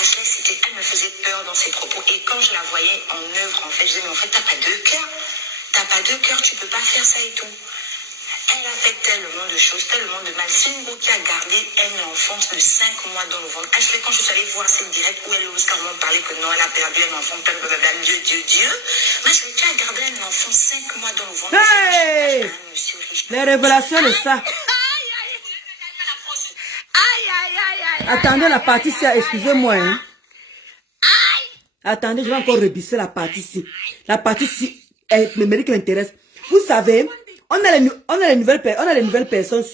Ashley, elle me faisait peur dans ses propos. Et quand je la voyais en œuvre, en fait, je disais, mais en fait, t'as pas de cœur. T'as pas de cœur, tu peux pas faire ça et tout. Elle a fait tellement de choses, tellement de mal. C'est une go qui a gardé un enfant de 5 mois dans le ventre. Ashley, quand je suis allée voir cette direct où elle et Oscar m'ont parlé que non, elle a perdu un enfant, Dieu. Mais Ashley, tu as gardé un enfant 5 mois dans le ventre. Hey! Les révélations de ça. Attendez la partie ci, excusez-moi. Hein. Attendez, je vais encore rebisser la partie ci. La partie ci, elle me mérite qu'elle m'intéresse. Vous savez, on a les nouvelles personnes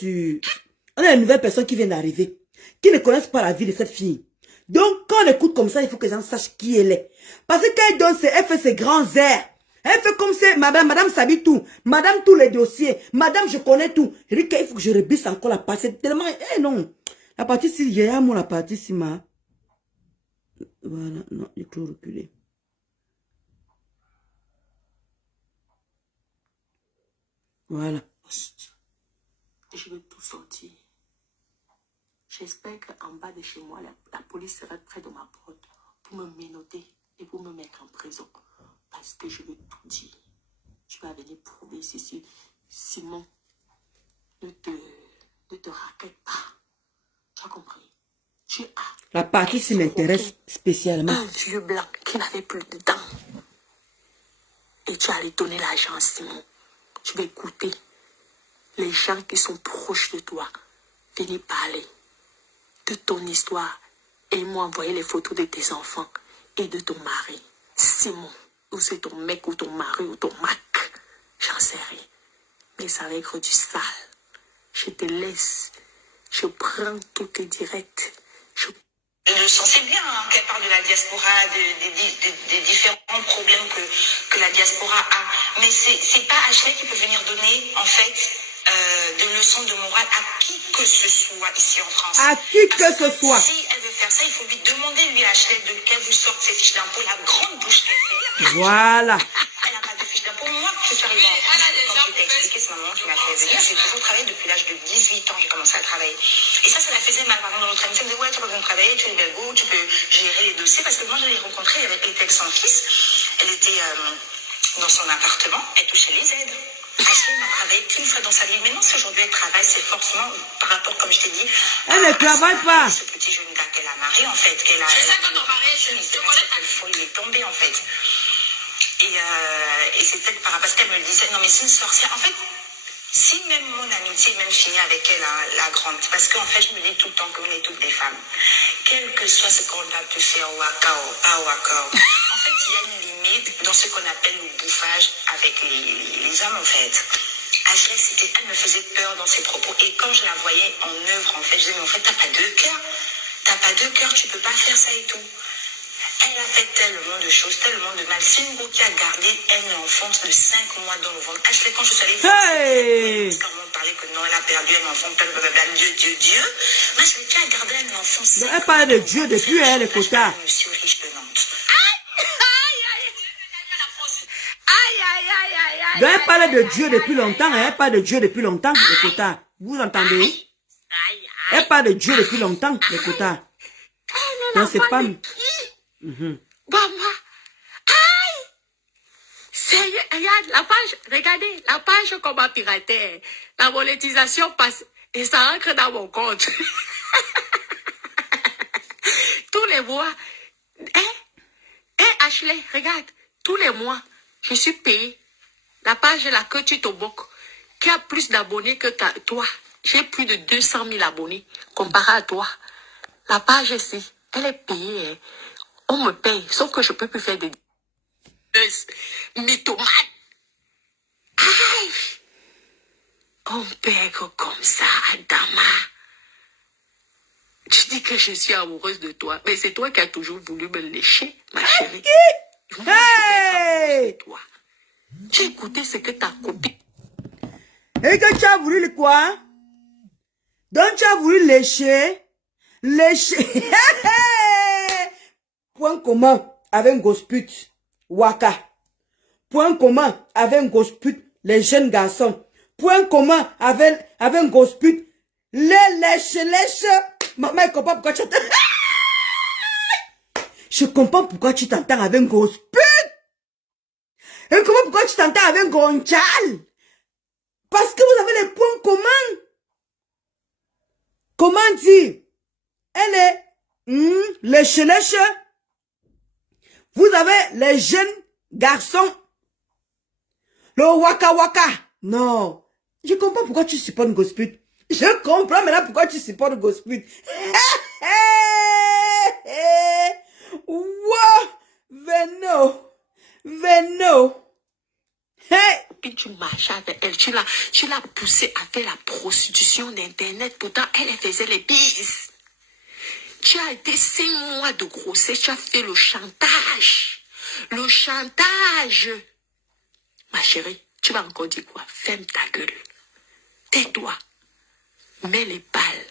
qui viennent d'arriver, qui ne connaissent pas la vie de cette fille. Donc, quand on écoute comme ça, il faut que les gens sachent qui elle est. Parce que quand elle fait ses grands airs. Elle fait comme c'est, madame s'habille tout. Madame tous les dossiers. Madame, je connais tout. Je dis qu'il faut que je rebisse encore la partie. C'est tellement, non. La partie ici, il y a la partie ici, ma. Voilà, non, il faut reculer. Voilà. Je vais tout sortir. J'espère qu'en bas de chez moi, la police sera près de ma porte pour me menotter et pour me mettre en prison. Parce que je vais tout dire. Tu vas venir prouver ici, Simon, ne te raquette pas. Tu as compris? Tu as. La partie qui m'intéresse spécialement. Un vieux blanc qui n'avait plus de dents. Et tu allais donner l'argent à Simon. Tu vas écouter les gens qui sont proches de toi venir parler de ton histoire et m'envoyer les photos de tes enfants et de ton mari. Simon, ou c'est ton mec ou ton mari ou ton mac, j'en sais rien. Mais ça va être du sale. Je te laisse. Je prends tous tes directs. Je sensais bien hein, qu'elle parle de la diaspora, des différents problèmes que la diaspora a. Mais c'est pas Ashley qui peut venir donner, en fait, des leçons de morale à qui que ce soit ici en France. À qui que ce soit. Si elle elle veut faire ça, il faut lui demander, lui, Ashley, qu'elle vous sorte ses fiches d'impôt, la grande bouche qu'elle fait. Voilà. Elle n'a pas de fiches d'impôt. Moi, je suis arrivée en France, comme je t'ai expliqué, c'est maman qui m'a fait venir. J'ai toujours travaillé depuis l'âge de 18 ans, j'ai commencé à travailler. Et ça la faisait mal. Par exemple, dans notre amitié, elle me disait, ouais, tu peux venir travailler, tu es belgo, tu peux gérer les dossiers. Parce que moi, je l'ai rencontrée, elle était avec son fils. Elle était dans son appartement, elle touchait les aides. Ashley n'a travaillé qu'une fois dans sa vie. Maintenant, si aujourd'hui elle travaille, c'est forcément par rapport, comme je t'ai dit, elle ne travaille pas. Ce petit jeune gars qu'elle a marié, en fait. C'est ça quand on marie, je te connais. Il est tombé, en fait. Et c'est peut-être parce qu'elle me disait, non, mais c'est une sorcière. En fait, si même mon amitié même finie avec elle, hein, la grande, parce qu'en fait, je me dis tout le temps qu'on est toutes des femmes. Quel que soit ce qu'on a pu faire, waka ou pas waka. En fait, il y a une limite dans ce qu'on appelle le bouffage avec les hommes, en fait. Ashley, elle me faisait peur dans ses propos. Et quand je la voyais en œuvre, en fait, je disais, mais en fait, t'as pas de cœur. T'as pas de cœur, tu peux pas faire ça et tout. Elle a fait tellement de choses, tellement de mal. C'est une go qui a gardé un enfant de 5 mois dans le ventre. Ashley, quand je suis allée Hey! parce qu'on parlait que non, elle a perdu un enfant, Dieu. Mais Ashley, tu as gardé un enfant 5 mois. Elle parle de Dieu depuis elle, les quotas. Monsieur riche de Nantes. Elle parle de Dieu depuis longtemps, elle parle de Dieu depuis longtemps, les quotas. Vous entendez? Elle parle de Dieu depuis longtemps, les quotas. Donc c'est pas... Maman, aïe! Seigneur, regardez, la page qu'on m'a piratée, la monétisation passe et ça entre dans mon compte. Tous les mois, Ashley, regarde, tous les mois, je suis payée. La page là que tu te moques, qui a plus d'abonnés que toi. J'ai plus de 200 000 abonnés comparé à toi. La page ici, elle est payée. Hein. On me paye, sauf que je peux plus faire des mythomanes. Aïe! On paye comme ça, Adama. Tu dis que je suis amoureuse de toi, mais c'est toi qui as toujours voulu me lécher, ma chérie. Moi, hey! de toi. Tu as écouté ce que ta copine... Et que tu as voulu le quoi? Donc tu as voulu lécher. Point commun avec un gosput, Waka. Point commun avec un gosput, les jeunes garçons. Point commun avec un gosput, les lèche. Maman, elle comprend pourquoi tu t'entends. Je comprends pourquoi tu t'entends avec un gosput. Et comment pourquoi tu t'entends avec un gonchal? Parce que vous avez les points communs. Comment dire? Elle est lèche. Vous avez les jeunes garçons. Le waka. Non. Je comprends pourquoi tu supportes Gosput. Je comprends maintenant pourquoi tu supportes Gosput. Wow. Veno. Hey. Puis tu marchais avec elle. Tu l'as poussée à faire la prostitution d'Internet. Pourtant, elle faisait les bises. Tu as été 5 mois de grossesse. Tu as fait le chantage. Ma chérie, tu vas encore dire quoi? Ferme ta gueule. Tais-toi. Mets les balles.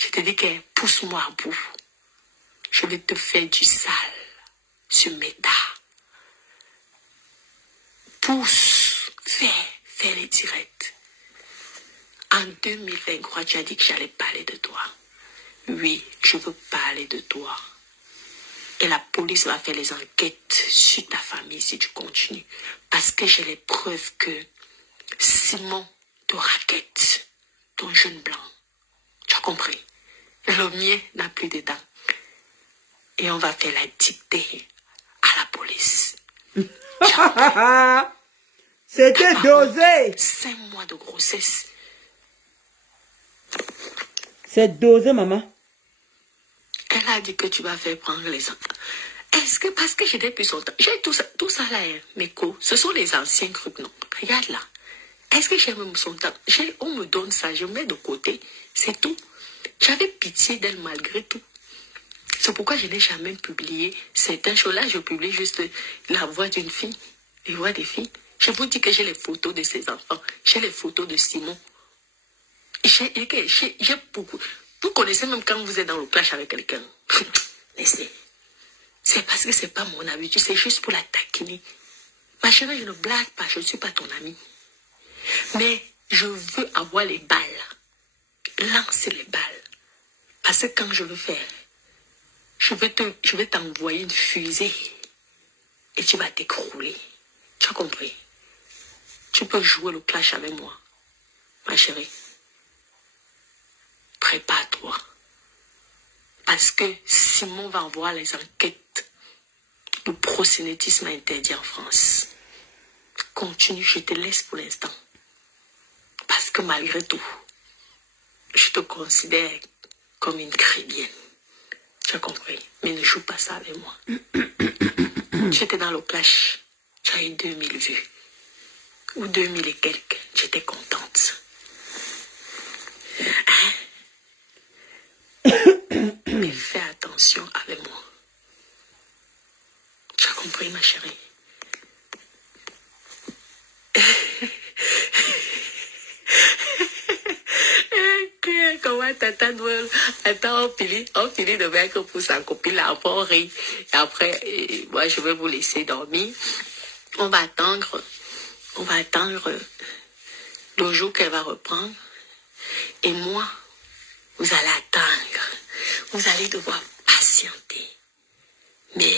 Je te dis que pousse-moi à bout. Je vais te faire du sale sur Meta. Pousse. Fais les directs. En 2023, tu as dit que j'allais parler de toi. Oui, je veux parler de toi. Et la police va faire les enquêtes sur ta famille si tu continues. Parce que j'ai les preuves que Simon te raquette, ton jeune blanc. Tu as compris? Le mien n'a plus de dents. Et on va faire la dictée à la police. C'était dosé. 5 mois de grossesse. C'est dosé, maman. Elle a dit que tu vas faire prendre les enfants. Est-ce que parce que j'ai depuis son temps, j'ai tout ça là, Meko, ce sont les anciens trucs, non? Regarde là. Est-ce que j'ai même son temps? On me donne ça, je mets de côté, c'est tout. J'avais pitié d'elle malgré tout. C'est pourquoi je n'ai jamais publié certaines choses. Là, je publie juste la voix d'une fille, les voix des filles. Je vous dis que j'ai les photos de ses enfants, j'ai les photos de Simon. J'ai beaucoup. Vous connaissez même quand vous êtes dans le clash avec quelqu'un. Laissez. C'est parce que c'est pas mon habitude, c'est juste pour la taquiner. Ma chérie, je ne blague pas, je ne suis pas ton amie. Mais je veux avoir les balles. Lancer les balles. Parce que quand je veux faire, je vais t'envoyer une fusée. Et tu vas t'écrouler. Tu as compris? Tu peux jouer le clash avec moi. Ma chérie. Prépare-toi. Parce que Simon va voir les enquêtes. Le proxénétisme interdit en France. Continue, je te laisse pour l'instant. Parce que malgré tout, je te considère comme une chrétienne. Tu as compris? Mais ne joue pas ça avec moi. J'étais dans le clash. Tu as eu 2000 vues. Ou 2000 et quelques. J'étais contente. Hein? Mais fais attention avec moi. Tu as compris, ma chérie? Comment tata doit... Attends, on finit de mettre pour sa copine là, on rit. Et après, moi, je vais vous laisser dormir. On va attendre le jour qu'elle va reprendre. Et moi, vous allez attendre. Vous allez devoir patienter. Mais,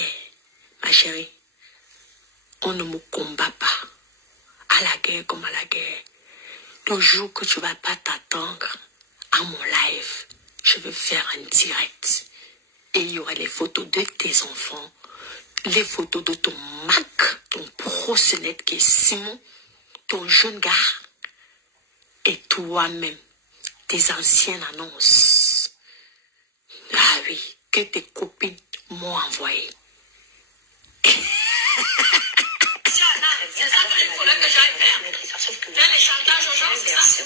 ma chérie, on ne me combat pas. À la guerre comme à la guerre. Le jour que tu ne vas pas t'attendre à mon live, je vais faire un direct. Et il y aura les photos de tes enfants, les photos de ton Mac, ton proxénète qui est Simon, ton jeune gars, et toi-même, tes anciennes annonces. Ah oui, que tes copines m'ont envoyé. C'est ça qu'il faudrait que j'aille faire. Sauf que les chantages aux gens, c'est ça.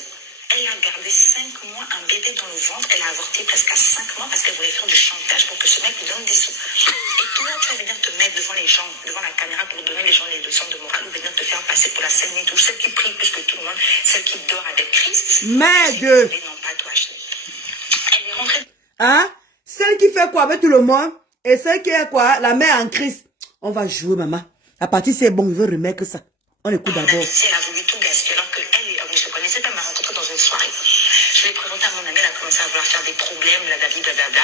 Elle a gardé 5 mois un bébé dans le ventre. Elle a avorté presque à 5 mois parce qu'elle voulait faire du chantage pour que ce mec lui donne des sous. Et toi, tu vas venir te mettre devant les gens, devant la caméra pour donner les gens les leçons de morale ou venir te faire passer pour la scène tout. Celle qui prie plus que tout le monde, celle qui dort avec Christ. Mais Dieu. Non, pas toi, chérie. Elle est rentrée. Hein? Celle qui fait quoi avec tout le monde et celle qui est quoi? La mère en Christ. On va jouer, maman. La partie c'est bon, il veut remettre ça. On écoute d'abord. Si elle a voulu tout gaspiller alors qu'elle, je ne connaissais pas, elle m'a rencontrée dans une soirée. Je l'ai présentée à mon amie, elle a commencé à vouloir faire des problèmes, blablabla.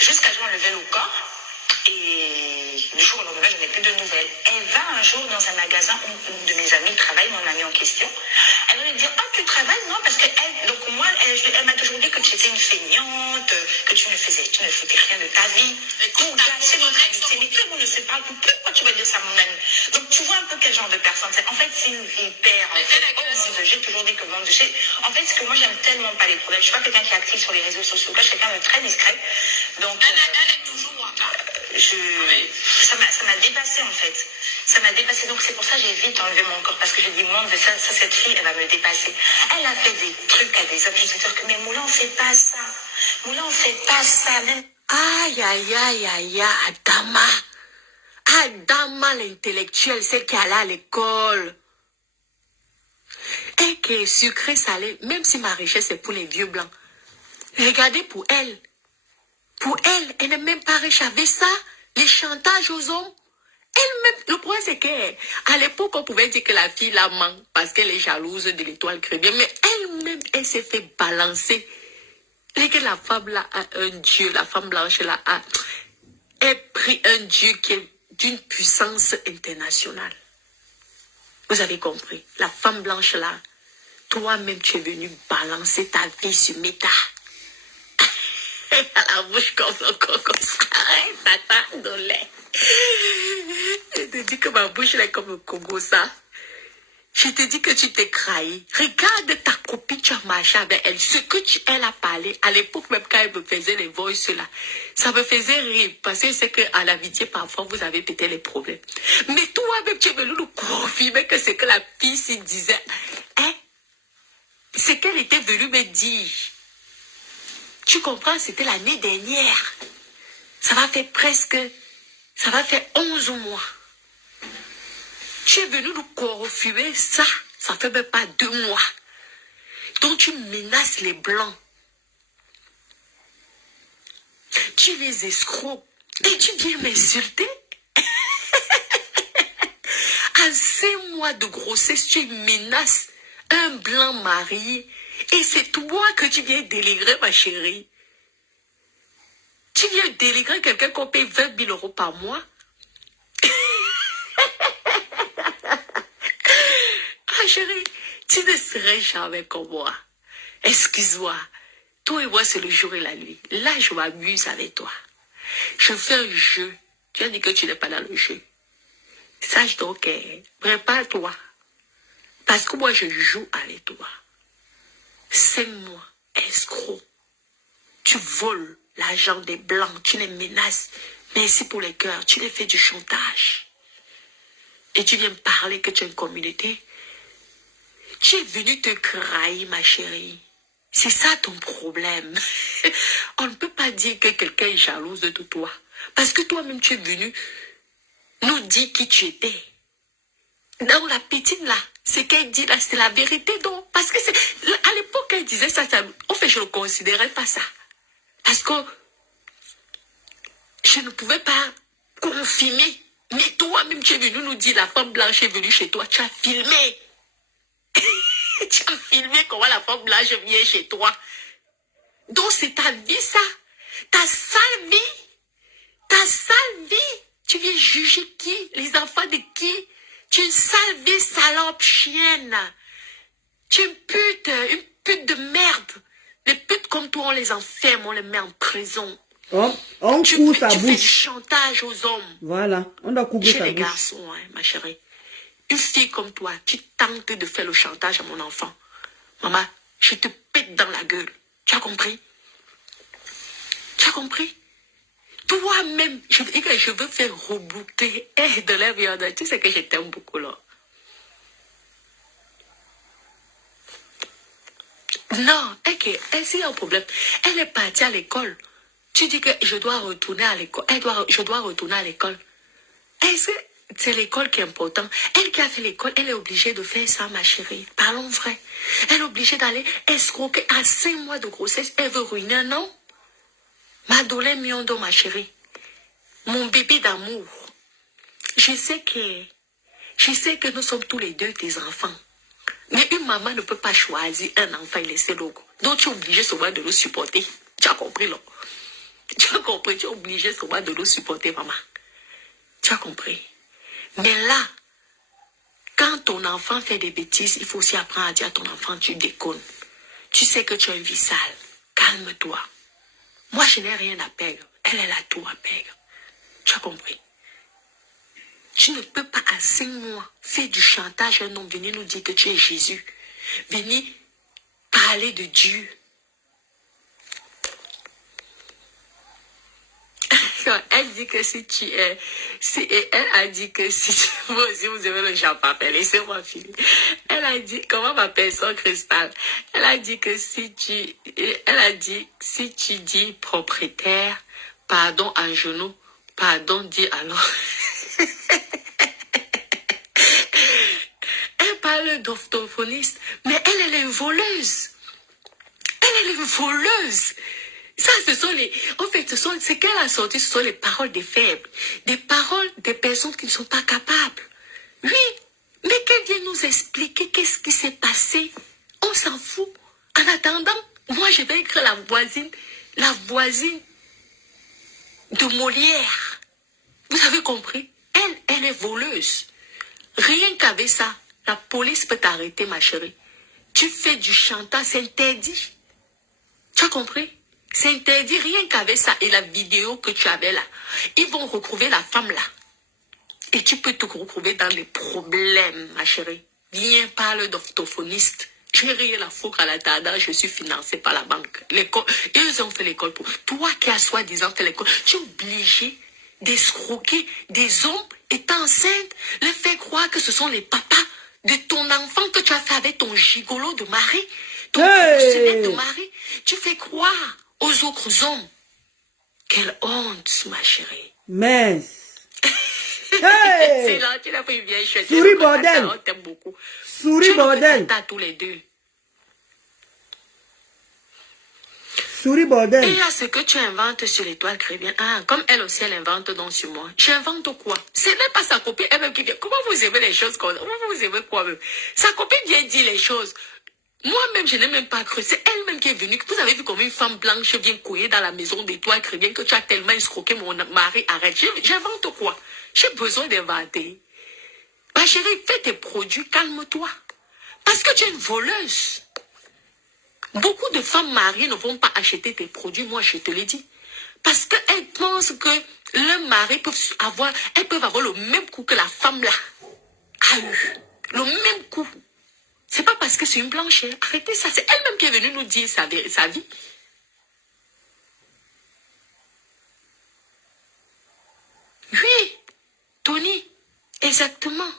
Jusqu'à ce qu'on enlevait le corps. Et du jour au lendemain, je n'ai plus de nouvelles. Elle va un jour dans un magasin où une de mes amies travaille, mon amie en question. Elle va lui dire, ah, tu travailles, non? Parce que donc moi, elle m'a toujours dit que tu étais une feignante, que tu ne foutais rien de ta vie. Pour gâcher notre amitié. Mais tout le monde ne sait pas. Pourquoi tu vas dire ça à mon amie? Donc tu vois un peu quel genre de personne c'est. En fait, c'est une vipère. En fait. Oh mon Dieu, j'ai toujours dit que mon Dieu. En fait, c'est que moi, j'aime tellement pas les problèmes. Je suis pas quelqu'un qui est actif sur les réseaux sociaux. Là, je suis quelqu'un de très discret. Donc, elle est toujours ça m'a dépassé en fait. Ça m'a dépassé. Donc c'est pour ça que j'ai vite enlevé mon corps. Parce que je dis, mon Dieu, ça, cette fille, elle va me dépasser. Elle a fait des trucs à des hommes. Je sais que, mais Moula, on fait pas ça. Moula, on fait pas ça. Même... Aïe, aïe, aïe, aïe, Adama. Adama, l'intellectuelle, celle qui allait à l'école. Et qui est sucrée, salée. Même si ma richesse est pour les vieux blancs. Regardez pour elle. Pour elle, elle n'est même pas riche avec ça. Les chantages aux hommes. Elle-même, le problème c'est qu'à l'époque, on pouvait dire que la fille la manque parce qu'elle est jalouse de l'étoile chrétienne. Mais elle-même, elle s'est fait balancer. Et que la femme là a un dieu, la femme blanche là a pris un dieu qui est d'une puissance internationale. Vous avez compris? La femme blanche là, toi-même tu es venu balancer ta vie sur Meta. À la bouche comme ça. Tata, de lait. Je te dis que ma bouche est comme le Congo, ça. Je te dis que tu t'es craillé. Regarde ta copine, tu as marché avec elle. Ce que elle a parlé, à l'époque même quand elle me faisait les voices là, ça me faisait rire. Parce que c'est qu'à l'amitié, parfois, vous avez peut-être les problèmes. Mais toi-même, tu es venu nous confirmer que c'est que la fille s'y disait. Hein? C'est qu'elle était venue me dire. Tu comprends, c'était l'année dernière. Ça va faire 11 mois. Tu es venu nous confirmer ça. Ça fait même pas 2 mois. Donc tu menaces les blancs. Tu les escrocs. Et tu viens m'insulter. À 5 mois de grossesse, tu menaces un blanc marié. Et c'est toi que tu viens dénigrer, ma chérie. Tu viens dénigrer quelqu'un qu'on paye 20 000 euros par mois. Ah chérie, tu ne serais jamais comme moi. Excuse-moi. Toi et moi, c'est le jour et la nuit. Là, je m'amuse avec toi. Je fais un jeu. Tu as dit que tu n'es pas dans le jeu. Sache donc, prépare-toi. Parce que moi, je joue avec toi. 5 mois, escroc. Tu voles l'argent des blancs, tu les menaces. Merci pour les cœurs, tu les fais du chantage. Et tu viens me parler que tu as une communauté. Tu es venu te crailler, ma chérie. C'est ça ton problème. On ne peut pas dire que quelqu'un est jalouse de toi. Parce que toi-même, tu es venu nous dire qui tu étais. Donc la petite là, ce qu'elle dit là, c'est la vérité. Donc, parce que c'est à l'époque, elle disait ça, en fait, je ne considérais pas ça. Parce que je ne pouvais pas confirmer. Mais toi-même, tu es venu nous dire, la femme blanche est venue chez toi, tu as filmé. Tu as filmé comment la femme blanche vient chez toi. Donc c'est ta vie ça. Ta sale vie. Ta sale vie. Tu viens juger qui? Les enfants de qui? Tu es une sale vie, salope, chienne. Tu es une pute de merde. Les putes comme toi, on les enferme, on les met en prison. On couvre sa bouche. Tu fais du chantage aux hommes. Voilà, on doit couvrir sa bouche. Chez les garçons, hein, ma chérie. Une fille comme toi, tu tentes de faire le chantage à mon enfant. Maman, je te pète dans la gueule. Tu as compris? Tu as compris? Toi-même, je veux faire reboucler de la viande. Tu sais que je t'aime beaucoup là. Non, ok, c'est un problème. Elle est partie à l'école. Tu dis que je dois retourner à l'école. Je dois retourner à l'école. Est-ce que c'est l'école qui est importante? Elle qui a fait l'école, elle est obligée de faire ça, ma chérie. Parlons vrai. Elle est obligée d'aller escroquer à 5 mois de grossesse. Elle veut ruiner un homme. Madeleine Miondo, ma chérie. Mon bébé d'amour. Je sais que nous sommes tous les deux tes enfants. Mais une maman ne peut pas choisir un enfant et laisser l'autre. Donc tu es obligé souvent de le supporter. Tu as compris, là? Tu as compris, tu es obligé souvent de le supporter, maman. Tu as compris? Mais là, quand ton enfant fait des bêtises, il faut aussi apprendre à dire à ton enfant, tu déconnes. Tu sais que tu as une vie sale. Calme-toi. Moi, je n'ai rien à perdre. Elle a tout à perdre. Tu as compris? Tu ne peux pas à 5 mois faire du chantage à un homme, venir nous dire que tu es Jésus. Venir parler de Dieu. Elle dit que si tu es... elle a dit que si tu... Vous aussi, vous aimez le Jean-Papel. Laissez-moi finir. Elle a dit... Comment m'appelle son cristal? Elle a dit que si tu... Elle a dit, si tu dis propriétaire, pardon en genou, pardon, dis alors... Elle parle d'orthophoniste, mais elle est une voleuse. Elle est une voleuse. Ça, ce sont les... En fait, ce qu'elle a sorti, ce sont les paroles des faibles. Des paroles des personnes qui ne sont pas capables. Oui, mais qu'elle vienne nous expliquer qu'est-ce qui s'est passé. On s'en fout. En attendant, moi, je vais écrire la voisine de Molière. Vous avez compris? Elle est voleuse. Rien qu'avec ça, la police peut t'arrêter, ma chérie. Tu fais du chantage, c'est interdit. Tu as compris? C'est interdit, rien qu'avec ça. Et la vidéo que tu avais là, ils vont retrouver la femme là. Et tu peux te retrouver dans les problèmes, ma chérie. Viens parler d'orthophoniste. J'ai rien à foutre à la dada, je suis financée par la banque. L'école, ils ont fait l'école pour toi qui as soi-disant fait l'école. Tu es obligé d'escroquer des hommes étant enceinte, leur faire croire que ce sont les papas de ton enfant que tu as fait avec ton gigolo de mari, ton proxénète de mari. Tu fais croire aux autres hommes. Quelle honte, ma chérie. Mais... Hey! C'est là, tu l'as pris bien chouette. Souris, bordel. On t'aime beaucoup. Souris, bordel. Tu tous les deux. Souris Et bordel. il y a ce que tu inventes sur l'étoile chrétienne. Ah, comme elle aussi, elle invente donc sur moi. J'invente quoi? Ce n'est pas sa copine elle-même qui... Comment vous aimez les choses comme ça? Comment vous aimez quoi même? Sa copine vient dire les choses. Moi-même, je n'ai même pas cru. C'est elle-même qui est venue. Vous avez vu comme une femme blanche vient couiller dans la maison d'étoile chrétienne que tu as tellement escroqué mon mari. Arrête. J'invente quoi? J'ai besoin d'inventer. Ma chérie, fais tes produits, calme-toi. Parce que tu es une voleuse. Beaucoup de femmes mariées ne vont pas acheter tes produits, moi je te l'ai dit. Parce qu'elles pensent que le mari peut avoir, elles peuvent avoir le même coup que la femme là a eu. Le même coup. C'est pas parce que c'est une blanche. Hein. Arrêtez ça, c'est elle-même qui est venue nous dire sa vie. Oui, Tony, exactement.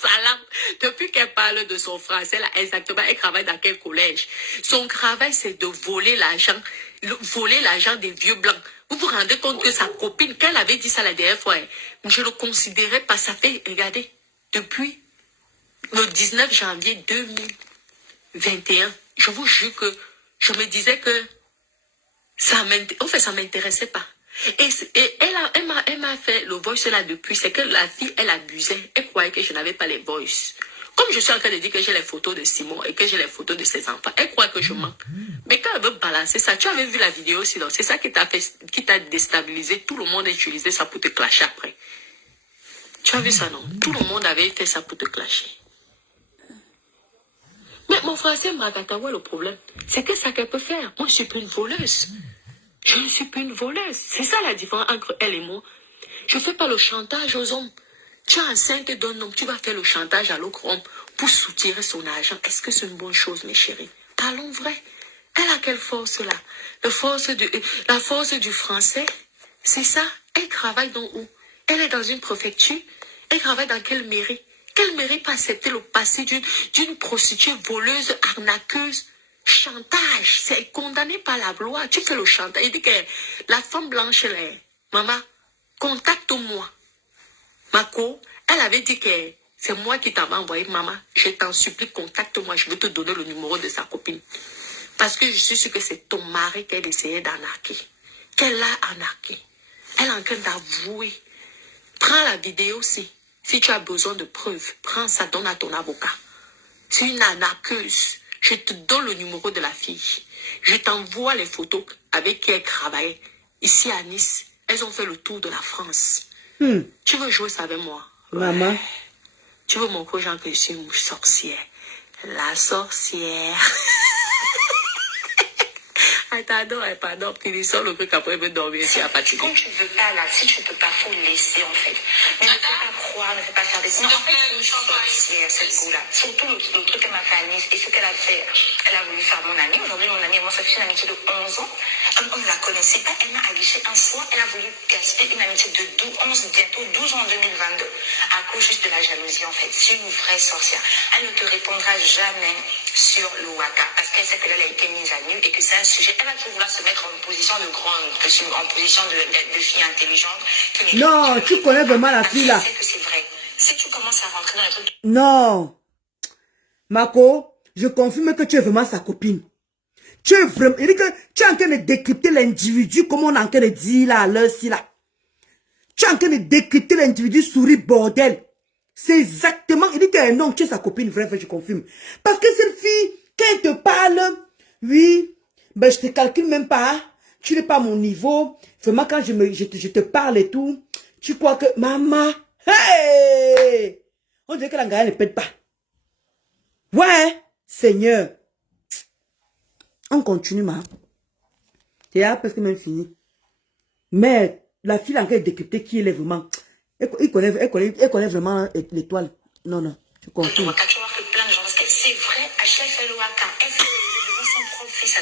Salam. Depuis qu'elle parle de son français, là, exactement, elle travaille dans quel collège? Son travail, c'est de voler l'argent des vieux blancs. Vous vous rendez compte que sa copine, quand elle avait dit ça la dernière fois, je le considérais pas, ça fait, regardez, depuis le 19 janvier 2021, je vous jure que je me disais que ça m'intéressait pas. Et elle m'a fait le voice là depuis, c'est que la fille, elle abusait. Elle croyait que je n'avais pas les voice. Comme je suis en train de dire que j'ai les photos de Simon et que j'ai les photos de ses enfants, elle croit que je manque. Mais quand elle veut balancer ça, tu avais vu la vidéo aussi, donc c'est ça qui t'a déstabilisé. Tout le monde a utilisé ça pour te clasher après. Tu as vu ça, non? Tout le monde avait fait ça pour te clasher. Mais mon français Magatawa, le problème, c'est que ça qu'elle peut faire. Moi, je suis plus une voleuse. Je ne suis plus une voleuse. C'est ça la différence entre elle et moi. Je ne fais pas le chantage aux hommes. Tu es enceinte d'un homme, tu vas faire le chantage à l'autre homme pour soutirer son argent. Est-ce que c'est une bonne chose, mes chéris? Parlons vrai. Elle a quelle force là? La force du français, c'est ça. Elle travaille dans où? Elle est dans une préfecture. Elle travaille dans quelle mairie? Quelle mairie peut accepter le passé d'une prostituée voleuse, arnaqueuse? Chantage, c'est condamné par la loi. Tu fais le chantage. Il dit que la femme blanche, là, maman, contacte-moi. Mako, elle avait dit que c'est moi qui t'avais envoyé, maman. Je t'en supplie, contacte-moi. Je vais te donner le numéro de sa copine. Parce que je suis sûre que c'est ton mari qu'elle essayait d'arnaquer. Qu'elle l'a arnaqué. Elle est en train d'avouer. Prends la vidéo aussi. Si tu as besoin de preuves, prends ça, donne à ton avocat. C'est une arnaqueuse. Je te donne le numéro de la fille. Je t'envoie les photos avec qui elle travaillait. Ici à Nice, elles ont fait le tour de la France. Tu veux jouer ça avec moi? Maman. Ouais. Tu veux montrer aux gens que je suis une sorcière. La sorcière. Pardon, qu'il sort le truc après, il veut dormir ici à Fatigué. Quand tu veux pas, là, si tu peux pas, faut le laisser, en fait. Mais ne fais pas croire, ne fais pas faire des signes. En fait, c'est une sorcière, cette go-là. Surtout le truc qu'elle m'a fait à Nice et ce qu'elle a fait, elle a voulu faire mon amie. Aujourd'hui, mon amie, moi, ça fait une amitié de 11 ans. On ne la connaissait pas. Elle m'a aguiché un soir. Elle a voulu gaspiller une amitié de 12 ans en 2022. À cause juste de la jalousie, en fait. C'est une vraie sorcière. Elle ne te répondra jamais sur le Waka. Parce qu'elle sait que là, elle a été mise à nu et que c'est un sujet. Elle va toujours vouloir se mettre en position de grande, en position de fille intelligente. Non, tu connais vraiment la fille là. Je sais que c'est vrai. Si tu commences à rentrer dans les trucs. Non. Mako, je confirme que tu es vraiment sa copine. Tu es vraiment. Il dit que tu es en train de décrypter l'individu, comme on est en train de dire là, à l'heure-ci là. Tu es en train de décrypter l'individu souris bordel. C'est exactement. Il dit que non, tu es sa copine, vrai, je confirme. Parce que cette fille, quand elle te parle, oui. Ben, je te calcule même pas. Tu n'es pas à mon niveau. Vraiment, quand je te parle et tout, tu crois que, maman, hey! On dirait que la gare ne pète pas. Ouais, Seigneur. On continue, ma. C'est presque même fini. Mais, la fille en train de décrypter qui elle est vraiment. Elle connaît vraiment l'étoile. Non, non, je confirme. Tu vois que plein de gens, parce que c'est vrai, à chaque fois, le Waka, elle fait devant son propre fils.